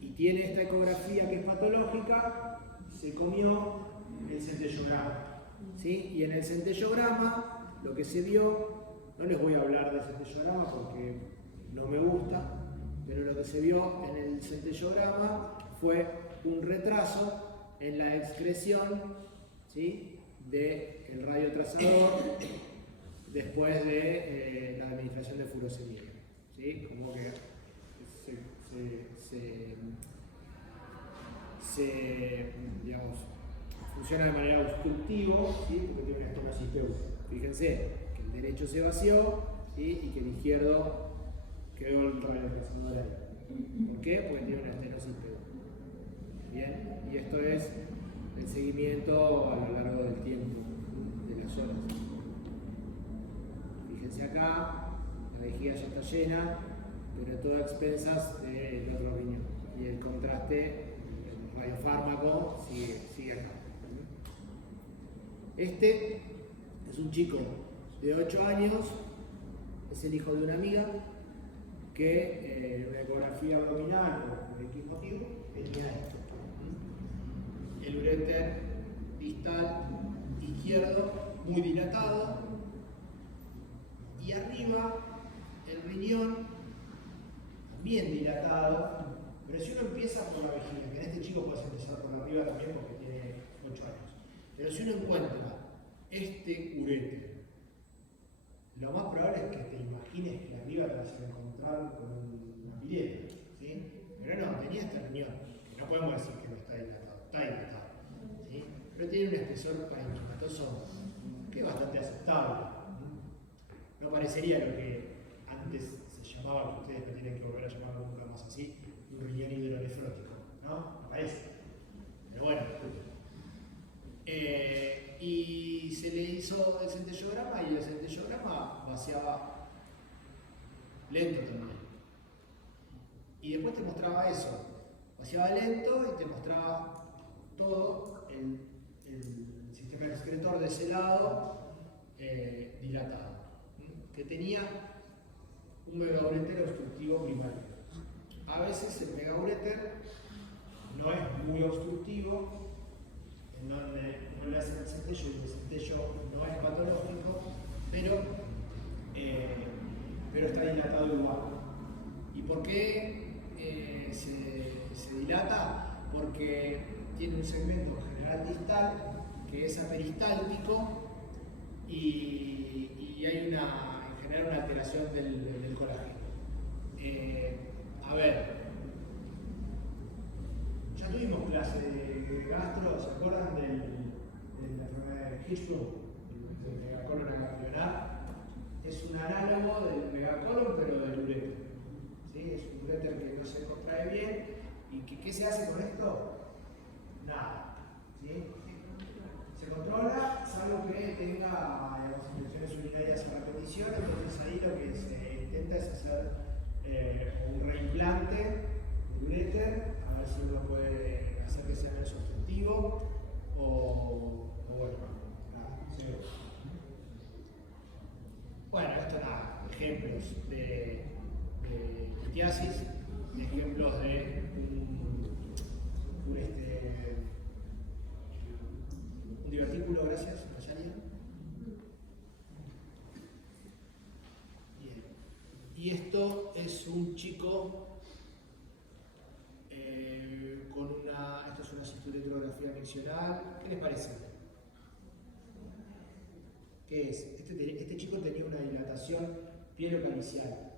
y tiene esta ecografía que es patológica, se comió el centellograma, ¿sí? Y en el centellograma lo que se vio, no les voy a hablar del centellograma porque no me gusta, pero lo que se vio en el centellograma fue un retraso en la excreción, ¿sí?, del radiotrazador después de la administración de furosemida, ¿sí? Como que digamos, funciona de manera obstructiva, ¿sí?, porque tiene una estenosis peusa. Fíjense que el derecho se vació, ¿sí?, y que el izquierdo quedó el radiotrazador ahí. ¿Por qué? Porque tiene una estenosis peusa. Bien, y esto es el seguimiento a lo largo del tiempo, de las horas. Fíjense acá, la vejiga ya está llena, pero todo a expensas del otro riñón. Y el contraste, el radiofármaco, sigue acá. Este es un chico de 8 años, es el hijo de una amiga que en una ecografía abdominal por X motivo tenía esto. El uréter distal izquierdo muy dilatado y arriba el riñón también dilatado, pero si uno empieza por la vejiga, que en este chico puedes empezar por arriba también porque tiene 8 años, pero si uno encuentra este uréter, lo más probable es que te imagines que arriba te vas a encontrar con una pileta, ¿sí? Pero no, tenía este riñón, que no podemos decir que no está dilatado, ¿sí? Pero tiene un espesor parenquimatoso que es bastante aceptable. No parecería lo que antes se llamaba, que ustedes no tienen que volver a llamarlo nunca más así, un riñón hidronefrótico, ¿no? No parece. Pero bueno. Y se le hizo el centellograma y el centellograma vaciaba lento también. Y después te mostraba eso, vaciaba lento y te mostraba todo el sistema excretor de ese lado dilatado, que tenía un megauréter obstructivo primario. A veces el megauréter no es muy obstructivo, no le hacen el centello y el centello no es patológico, pero está dilatado igual. ¿Y por qué se dilata? Porque tiene un segmento general distal que es aperistáltico y hay en general una alteración del colágeno. A ver, ya tuvimos clase de gastro, ¿se acuerdan de la enfermedad de Hirschsprung, del megacolon ganglionar? Es un análogo del megacolon, pero del uréter. ¿Sí? Es un uréter que no se contrae bien. ¿Y qué se hace con esto? Nada. ¿Sí? Se controla, salvo que tenga infecciones urinarias a repetición, entonces ahí lo que se intenta es hacer un reimplante del uréter, a ver si uno puede hacer que sea menos obstructivo o bueno, nada, ¿sí? Bueno, esto nada, ejemplos de litiasis, ejemplos de un divertículo, gracias, Nayania. Bien. Y esto es un chico esto es una cisturectografía miccional. ¿Qué les parece? ¿Qué es? Este chico tenía una dilatación pielocalicial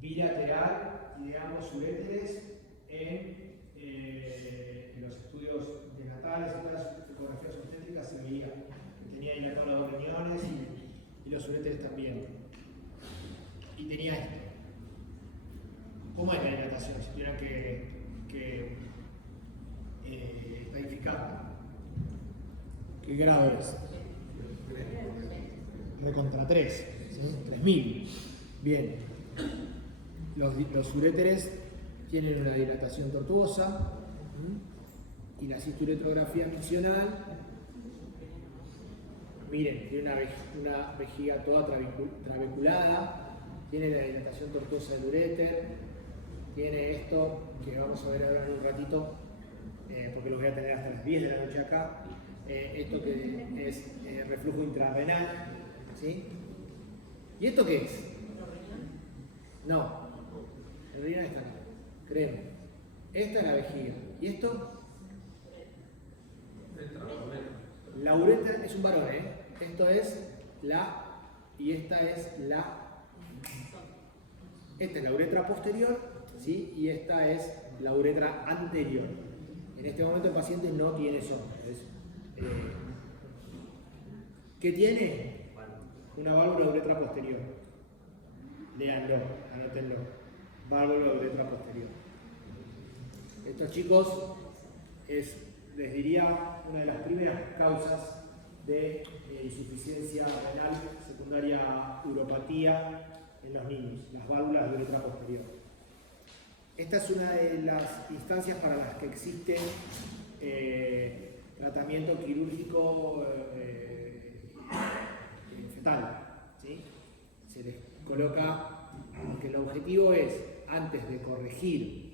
bilateral y de ambos uréteres en los estudios prenatales y las ecografías obstétricas se veía que tenía dilatados los dos riñones y los uréteres también. Y tenía esto. ¿Cómo es la dilatación? Si tuviera que estadificar. ¿Qué grado es? Recontra 3, ¿sí? 3000. Bien. Los uréteres tienen una dilatación tortuosa y la cisturectografía miccional miren, tiene una vejiga toda trabeculada, tiene la dilatación tortuosa del uréter, tiene esto que vamos a ver ahora en un ratito, porque lo voy a tener hasta las 10 de la noche acá, esto que es reflujo intrarrenal, ¿sí? ¿Y esto qué es? No, el riñón está acá, créeme. Esta es la vejiga. ¿Y esto? La uretra es un varón, Esto es la, y esta es la. Esta es la uretra posterior, ¿sí? Y esta es la uretra anterior. En este momento el paciente no tiene sonda. ¿Qué tiene? Una válvula de uretra posterior. Léanlo, anótenlo. Válvula de uretra posterior. Estos chicos les diría, una de las primeras causas de insuficiencia renal secundaria uropatía en los niños, las válvulas de uretra posterior. Esta es una de las instancias para las que existe tratamiento quirúrgico fetal, ¿sí? Se les coloca, que el objetivo es, antes de corregir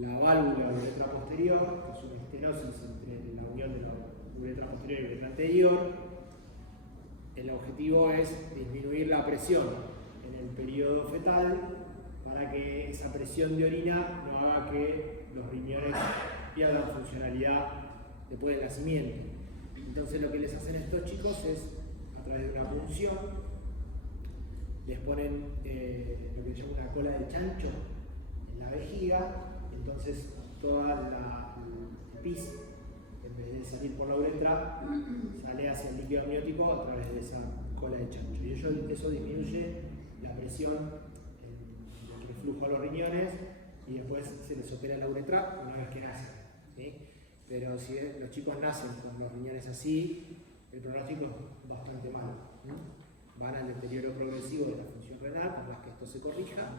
la válvula de uretra posterior, que es una estenosis entre la unión de la uretra posterior y la uretra anterior, el objetivo es disminuir la presión en el periodo fetal para que esa presión de orina no haga que los riñones pierdan funcionalidad después del nacimiento. Entonces lo que les hacen estos chicos es, a través de una punción, les ponen lo que se llama una cola de chancho en la vejiga, entonces toda la pis, en vez de salir por la uretra, sale hacia el líquido amniótico a través de esa cola de chancho. Y eso disminuye la presión, el reflujo a los riñones, y después se les opera la uretra una vez que nacen, ¿sí? Pero si los chicos nacen con los riñones así, el pronóstico es bastante malo, ¿no? Van al deterioro progresivo de la función renal, por más que esto se corrija,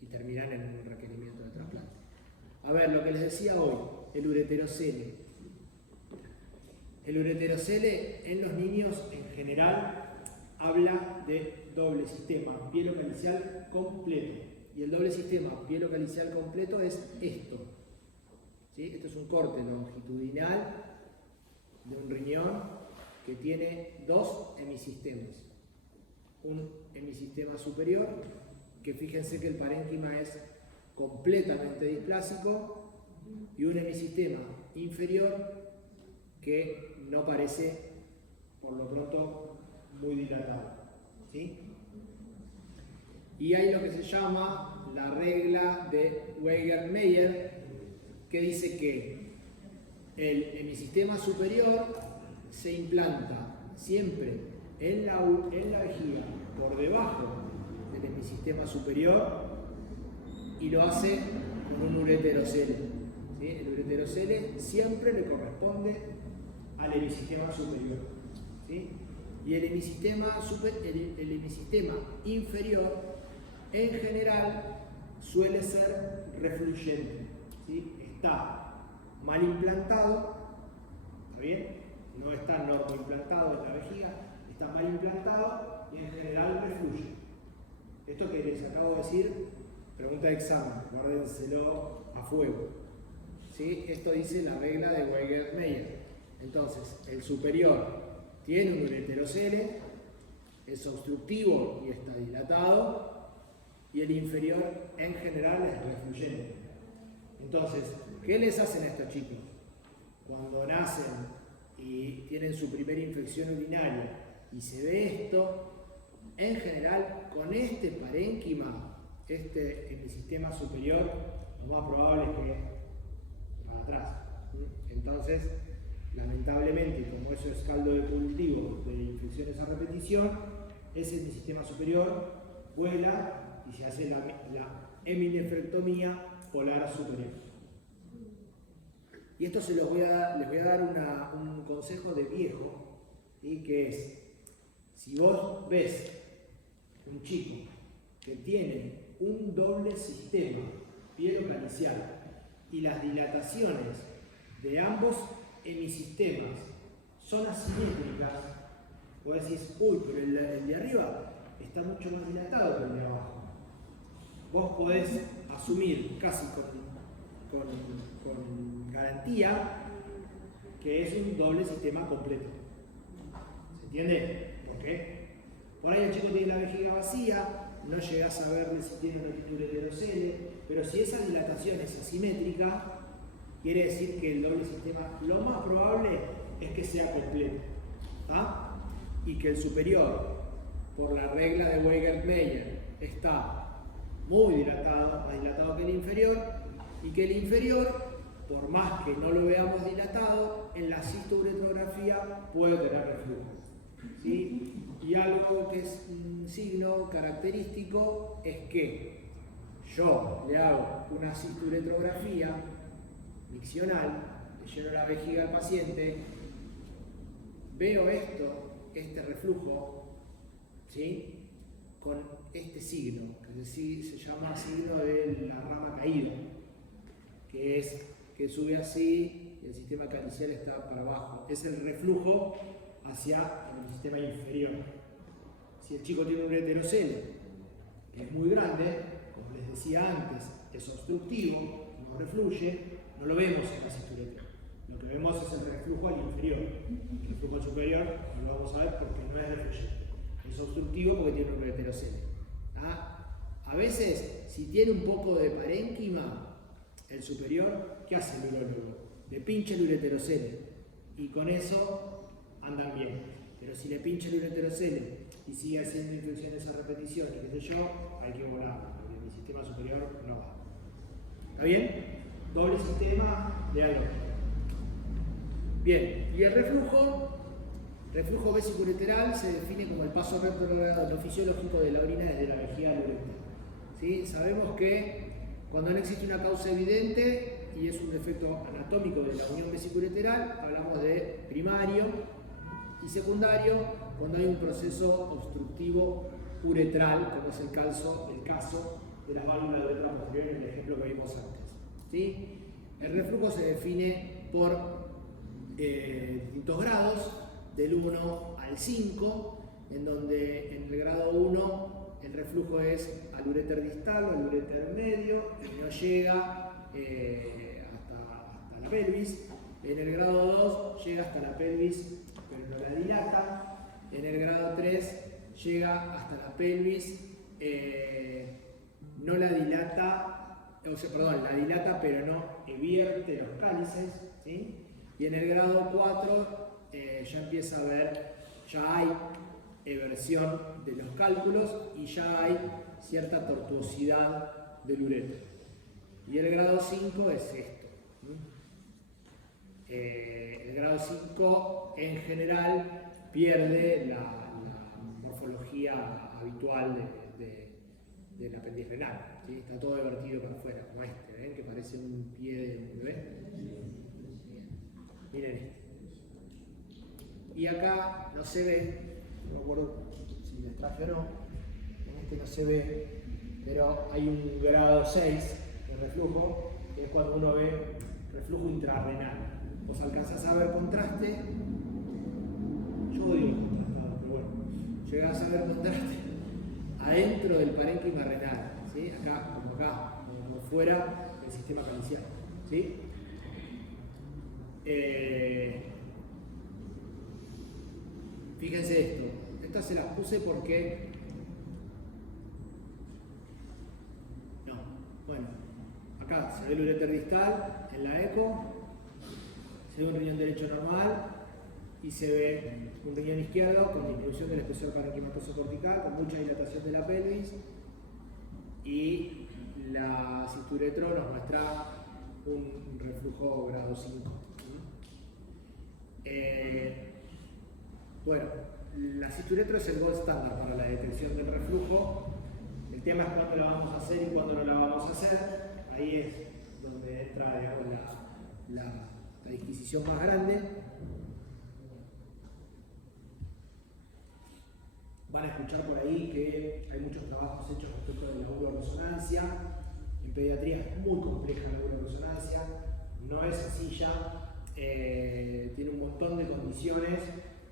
y terminan en un requerimiento de trasplante. A ver, lo que les decía hoy, el ureterocele. El ureterocele en los niños en general habla de doble sistema pielocalicial completo. Y el doble sistema pielocalicial completo es esto. ¿Sí? Esto es un corte longitudinal de un riñón que tiene dos hemisistemas. Un hemisistema superior, que fíjense que el parénquima es completamente displásico, y un hemisistema inferior que no parece, por lo pronto, muy dilatado, ¿sí? Y hay lo que se llama la regla de Weiger-Meyer, que dice que el hemisistema superior se implanta siempre en la vejiga por debajo del hemisistema superior y lo hace con un ureterocele. ¿Sí? El ureterocele siempre le corresponde al hemisistema superior. ¿Sí? Y el hemisistema inferior en general suele ser refluyente. ¿Sí? Está mal implantado, ¿está bien? No está normo implantado en la vejiga, está mal implantado y en general refluye. Esto que les acabo de decir, pregunta de examen, guárdenselo a fuego. ¿Sí? Esto dice la regla de Weiger-Meyer. Entonces, el superior tiene un ureterocele, es obstructivo y está dilatado, y el inferior en general es refluyente. Entonces, ¿qué les hacen a estos chicos? Cuando nacen y tienen su primera infección urinaria y se ve esto, en general, con este parénquima, este hemisistema superior, lo más probable es que va atrás. Entonces, lamentablemente, como eso es caldo de cultivo de infecciones a repetición, ese hemisistema superior vuela y se hace la heminefrectomía polar superior. Y esto les voy a dar un consejo de viejo, ¿sí? Que es, si vos ves un chico que tiene un doble sistema pielocalicial y las dilataciones de ambos hemisistemas son asimétricas, vos decís, uy, pero el de arriba está mucho más dilatado que el de abajo. Vos podés asumir casi con garantía que es un doble sistema completo. ¿Se entiende? ¿Por qué? Por ahí el chico tiene la vejiga vacía, no llegás a verle si tiene una actitud heterocele, pero si esa dilatación es asimétrica, quiere decir que el doble sistema, lo más probable es que sea completo. ¿Ah? Y que el superior, por la regla de Weigert-Meyer, está muy dilatado, más dilatado que el inferior, y que el inferior, por más que no lo veamos dilatado, en la cisturetrografía puede tener reflujo. ¿Sí? Y algo que es un signo característico es que yo le hago una cisturetrografía miccional, le lleno la vejiga al paciente, veo este reflujo, ¿sí? Con este signo, que se llama signo de la rama caída, que es que sube así y el sistema calicial está para abajo. Es el reflujo hacia el sistema inferior. Si el chico tiene un heterocele que es muy grande, como les decía antes, es obstructivo, no refluye, no lo vemos en la cisturetra. Lo que vemos es el reflujo al inferior. El reflujo al superior no lo vamos a ver porque no es refluyente. Es obstructivo porque tiene un heterocele. ¿Ah? A veces, si tiene un poco de parénquima, el superior, ¿qué hace el urólogo? Le pincha el ureterocele y con eso andan bien. Pero si le pincha el ureterocele y sigue haciendo infecciones a repetición y qué sé yo, hay que volar, porque mi sistema superior no va. ¿Está bien? Doble sistema de algo. Bien, y el reflujo vesicoureteral se define como el paso retrógrado no fisiológico de la orina desde la vejiga al ureter. ¿Sí? Sabemos que cuando no existe una causa evidente y es un defecto anatómico de la unión vesicoureteral, hablamos de primario, y secundario cuando hay un proceso obstructivo uretral, como es el caso de las válvulas de uretra posterior en el ejemplo que vimos antes. ¿Sí? El reflujo se define por distintos grados, del 1 al 5, en donde en el grado 1 el reflujo es al uréter distal o al uréter medio, y no llega hasta la pelvis. En el grado 2 llega hasta la pelvis, pero no la dilata. En el grado 3 llega hasta la pelvis, no la dilata, la dilata pero no evierte los cálices, ¿sí? Y en el grado 4 ya empieza a haber, ya hay eversión de los cálculos y ya hay cierta tortuosidad del uréter. Y el grado 5 es esto. El grado 5 en general pierde la morfología habitual del apéndice renal. ¿Sí? Está todo divertido para afuera, como este, ¿ven? Que parece un pie de un bebé. Miren este. Y acá no se ve, no me acuerdo si les traje o no, en este no se ve, pero hay un grado 6 de reflujo, que es cuando uno ve reflujo intrarrenal. Vos alcanzás a ver contraste, yo odio los contrastados, pero bueno, llegás a ver contraste adentro del parénquima renal, ¿sí? Acá, como fuera del sistema calicial, ¿sí? Fíjense esto, estas se las puse porque... No, bueno, acá se ve el uréter distal en la eco, se ve un riñón derecho normal y se ve un riñón izquierdo con disminución del espesor parenquimatoso cortical, con mucha dilatación de la pelvis, y la cisturetro nos muestra un reflujo grado 5. Bueno, la cisturetro es el gold standard para la detección del reflujo. El tema es cuándo la vamos a hacer y cuándo no la vamos a hacer. Ahí es donde entra, digamos, la disquisición más grande. Van a escuchar por ahí que hay muchos trabajos hechos respecto de la uroresonancia. En pediatría es muy compleja la uroresonancia, no es así ya tiene un montón de condiciones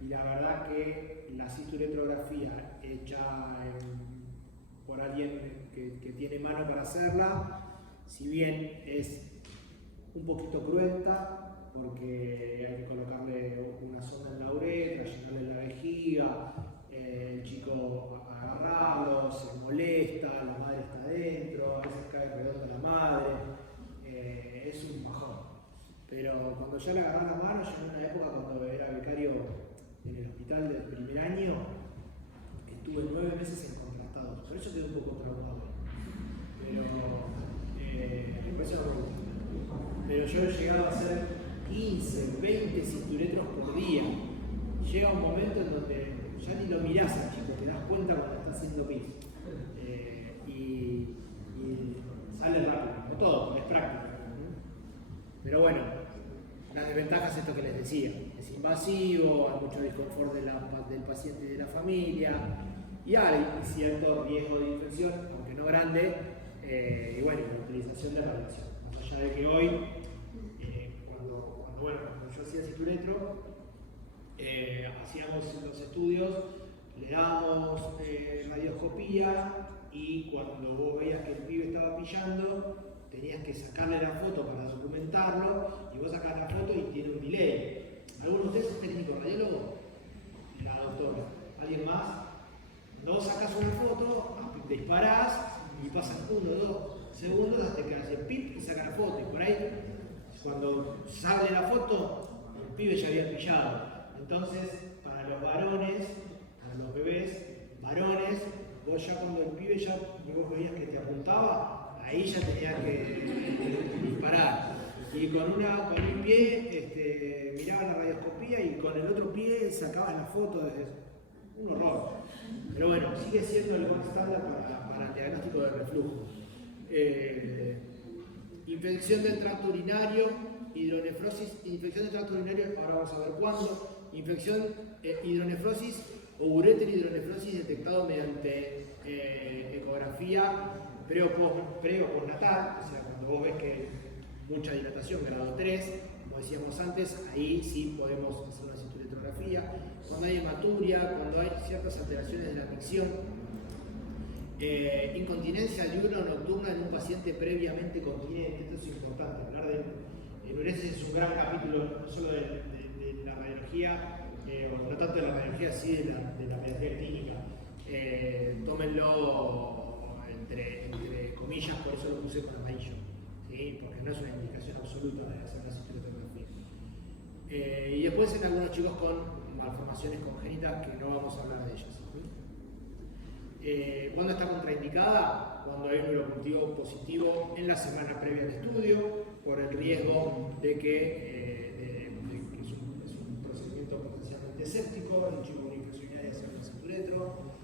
y la verdad que la cistoelectrografía hecha por alguien que tiene mano para hacerla, si bien es un poquito cruenta, porque hay que colocarle una sonda en la uretra, llenarle la vejiga, el chico agarrarlo, se molesta, la madre está adentro, a veces cae redonda la madre, es un bajón. Pero cuando ya le agarré la mano, yo en una época cuando era becario en el hospital del primer año, estuve 9 meses en contrastados, por eso quedé un poco traumado. Pero por eso no me gusta. Pero yo he llegado a hacer 15, 20 cinturetros por día. Llega un momento en donde ya ni lo mirás al chico, te das cuenta cuando está haciendo pis. Y sale rápido, como todo, es práctico. Pero bueno, las desventajas es esto que les decía. Es invasivo, hay mucho disconfort del paciente y de la familia, y hay cierto riesgo de infección, aunque no grande, y bueno, la utilización de radiación. Más allá de que hoy, cuando yo hacía cinturetro, hacíamos los estudios, le dábamos radioscopía, y cuando vos veías que el pibe estaba pillando, tenías que sacarle la foto para documentarlo, y vos sacás la foto y tiene un delay. ¿Alguno de ustedes es técnico radiólogo? La doctora. ¿Alguien más? Cuando vos sacás una foto, disparás y pasan 1 o 2 segundos hasta que hace pip y saca la foto. Y por ahí, cuando sale la foto, el pibe ya había pillado. Entonces, para los varones, para los bebés varones, vos ya cuando el pibe ya vos veías que te apuntaba, ahí ya tenías que disparar. Y con un pie miraba la radioscopía y con el otro pie sacabas la foto. Un horror. Pero bueno, sigue siendo el buen estándar para el diagnóstico de reflujo. Infección del tracto urinario, hidronefrosis, infección del tracto urinario, ahora vamos a ver cuándo. Infección, hidronefrosis o ureterohidronefrosis detectado mediante ecografía pre o postnatal, o sea, cuando vos ves que mucha dilatación, grado 3, como decíamos antes, ahí sí podemos hacer una cistoelectrografía. Cuando hay hematuria, cuando hay ciertas alteraciones de la micción, incontinencia diurna o nocturna en un paciente previamente continente. Esto es importante, hablar de enuresis es un gran capítulo, no solo de la radiología, o no tanto de la radiología, sí de la radiología clínica. Tómenlo entre comillas, por eso lo puse con amarillo, ¿sí? Porque no es una indicación absoluta de hacer la cistoelectrografía. Y después en algunos chicos con malformaciones congénitas, que no vamos a hablar de ellas. ¿Cuándo está contraindicada? Cuando hay un neurocultivo positivo en la semana previa al estudio, por el riesgo de que es un procedimiento potencialmente séptico, el chico con infección urinaria hacer un cinturetro.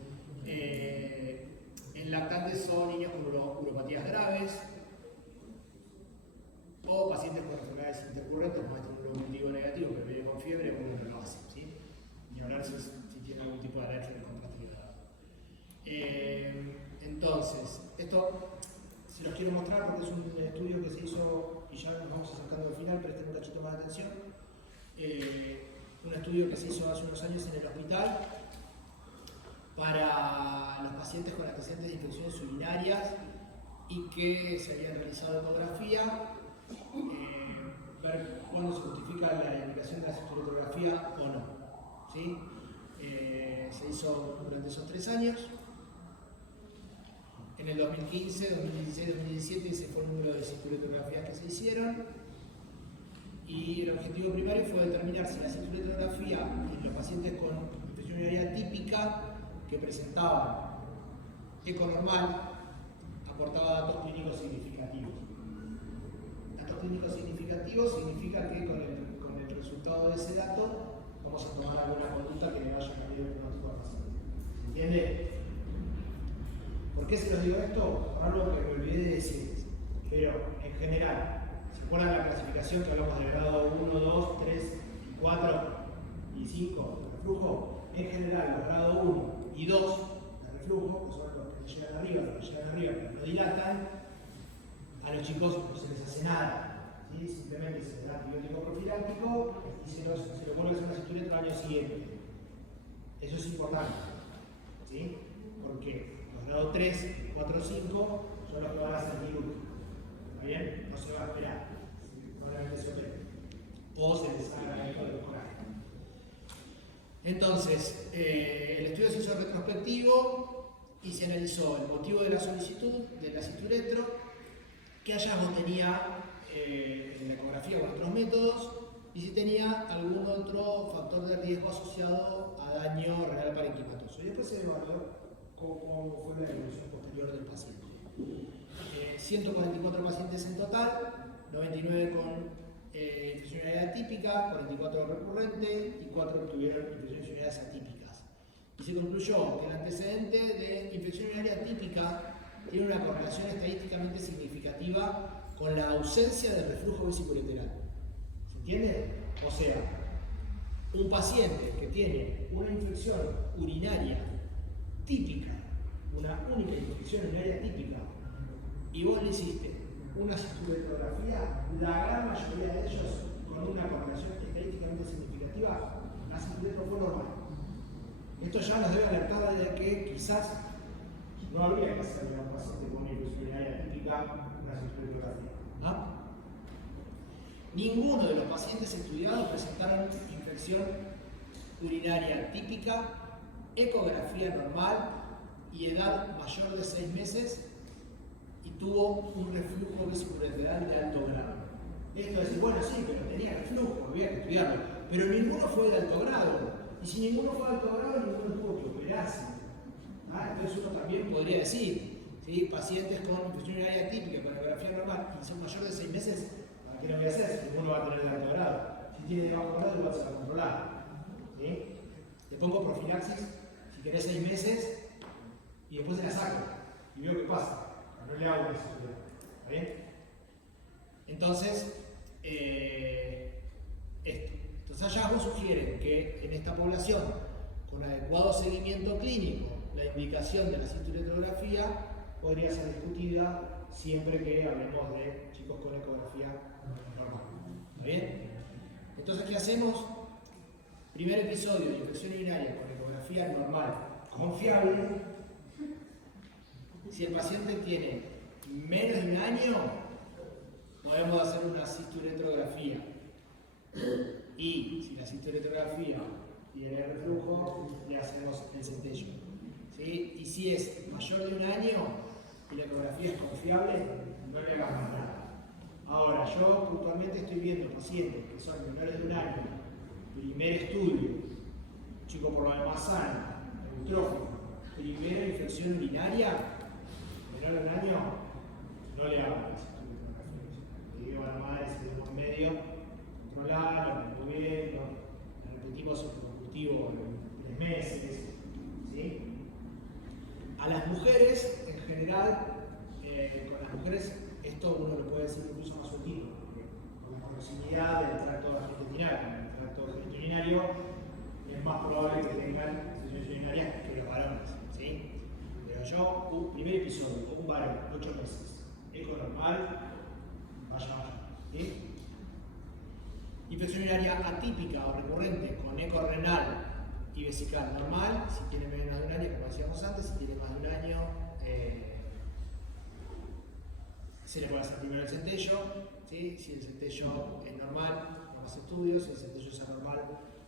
En lactantes son niños con uropatías graves o pacientes con enfermedades intercurrentes, muestran un neurocultivo negativo pero viene con fiebre, bueno, no lo hacen, ¿sí? Ni hablar si tiene algún tipo de alergia de contraste grado. Entonces, esto se los quiero mostrar porque es un estudio que se hizo, y ya nos vamos acercando al final, presten un cachito más de atención. Un estudio que se hizo hace unos años en el hospital para los pacientes con antecedentes de infecciones urinarias y que se habían realizado ecografía, ver cuándo se justifica la indicación de la cistoelectrografía o no, ¿sí? Se hizo durante esos 3 años. En el 2015, 2016, 2017 ese fue el número de cistoelectrografías que se hicieron, y el objetivo primario fue determinar si la cistoelectrografía en los pacientes con infección urinaria típica que presentaban eco normal aportaba datos clínicos significativos. Datos clínicos significativos significa que con el resultado de ese dato vamos a tomar alguna conducta que le vaya a cambiar el pronóstico al paciente. ¿Se entiende? ¿Por qué se los digo esto? Por algo que me olvidé de decirles. Pero en general, ¿se acuerdan la clasificación que hablamos del grado 1, 2, 3, 4 y 5 de reflujo? En general, los grados 1 y 2 de reflujo, que son los que llegan arriba, pero no dilatan, a los chicos no se les hace nada. ¿sí? Simplemente se da antibiótico profiláctico y se lo vuelve a hacer una cinturetra al año siguiente. Eso es importante, ¿sí? Porque los grados 3, 4, 5 son los que van a ser quirúrgicos. ¿Está bien? No se va a esperar. Probablemente se opere. O se les haga esto de coraje. Entonces, el estudio se hizo retrospectivo y se analizó el motivo de la solicitud de la cinturetro, qué hallazgo tenía en la ecografía con otros métodos y si tenía algún otro factor de riesgo asociado a daño renal parenquimatoso. Y después se evaluó cómo fue la evolución posterior del paciente. 144 pacientes en total, 99 con infección urinaria atípica, 44 recurrente y 4 tuvieron infecciones urinarias atípicas. Y se concluyó que el antecedente de infección urinaria atípica tiene una correlación estadísticamente significativa con la ausencia de reflujo vesicoureteral. ¿Se entiende? O sea, un paciente que tiene una infección urinaria típica, una única infección urinaria típica, y vos le hiciste una cinturetrografía, la gran mayoría de ellos, con una correlación estadísticamente significativa, la cinturetro fue normal. Esto ya nos debe alertar de que quizás no habría que hacerle a un paciente con una infección urinaria típica una cinturetrografía. ¿No? Ninguno de los pacientes estudiados presentaron infección urinaria típica, ecografía normal y edad mayor de 6 meses y tuvo un reflujo vesicoureteral de alto grado. Esto es decir, bueno, sí, pero tenía reflujo, había que estudiarlo, pero ninguno fue de alto grado. Y si ninguno fue de alto grado, ninguno tuvo que operarse. Entonces uno también podría decir, ¿sí? Pacientes con infección urinaria típica, con ecografía normal, y son mayor de 6 meses, ¿para qué no voy a hacer? Si ninguno va a tener de alto grado. Si tiene de bajo grado, igual se va a controlar. ¿Sí? Le pongo profilaxis, si querés 6 meses, y después se la saco, y veo qué pasa. No le hago eso, ¿está bien? Entonces, estos hallazgos sugieren que en esta población, con adecuado seguimiento clínico, la indicación de la cinturetrografía podría ser discutida siempre que hablemos de chicos con ecografía normal. ¿Está bien? Entonces, ¿qué hacemos? Primer episodio de infección urinaria con ecografía normal, confiable. Si el paciente tiene menos de un año, podemos hacer una cinturetrografía. Y si la cinturetrografía tiene reflujo, le hacemos el centello. ¿Sí? Y si es mayor de un año y la ecografía es confiable, no le hagamos nada. Ahora, yo puntualmente estoy viendo pacientes que son menores de un año, primer estudio, chico por la más sano, eutrófico, primera infección urinaria, menor de un año, no le hago la cinturetrografía. Le digo a la madre, si tenemos en medio, controlarlo, removerlo, lo repetimos en consecutivo en 3 meses. ¿Sí? A las mujeres, en general, con las mujeres, esto uno lo puede decir incluso más sutil, porque con la proximidad del tracto gastrointestinal, con el tracto gastrointestinal, es más probable que tengan infecciones urinarias que los varones. ¿Sí? Pero yo, primer episodio, un varón, 8 meses, eco normal, vaya. ¿Sí? Infección urinaria atípica o recurrente con eco renal y vesical normal, si tiene menos de un año, como decíamos antes, si tiene más de un año, se le puede hacer primero el centello. ¿Sí? Si el centello es normal, no hace estudios, si el centello es anormal,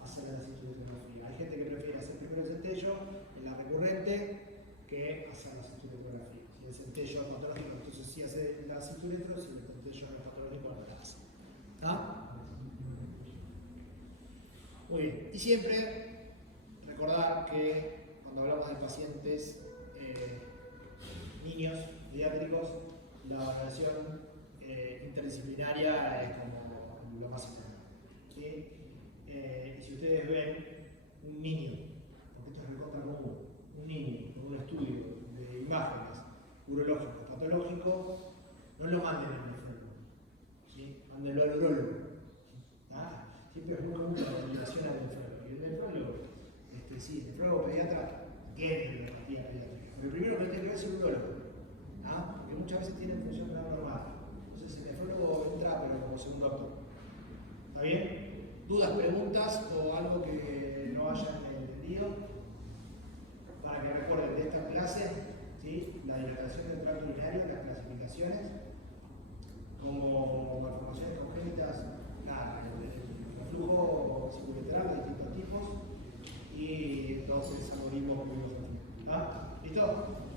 hacer la cinturetrografía. Hay gente que prefiere hacer primero el centello en la recurrente que hacer la cinturetrografía. Si el centello es patológico, entonces sí hace la cinturetro, si el centello no es patológico, no la hace. ¿Está? Muy bien. Y siempre recordar que cuando hablamos de pacientes niños, pediátricos, la evaluación interdisciplinaria es como lo más importante. ¿Sí? Si ustedes ven un niño, porque esto es recontra común, un niño con un estudio de imágenes urológico, patológico, no lo manden al nefrólogo, ¿sí? Mándenlo al urólogo. Siempre es muy común la comunicación al nefrólogo. Y el nefrólogo, sí, el nefrólogo pediatra tiene neuropatía pediátrica. Pero primero que tiene que ver es el urólogo, porque muchas veces tienen función renal normal. Entonces el nefrólogo entra, pero como segundo preguntas o algo que no hayan entendido para que recuerden de esta clase, ¿sí? La dilatación del tracto urinario, las clasificaciones, como malformaciones congénitas, nada, el reflujo circulateral de distintos tipos y entonces algoritmos. ¿Listo?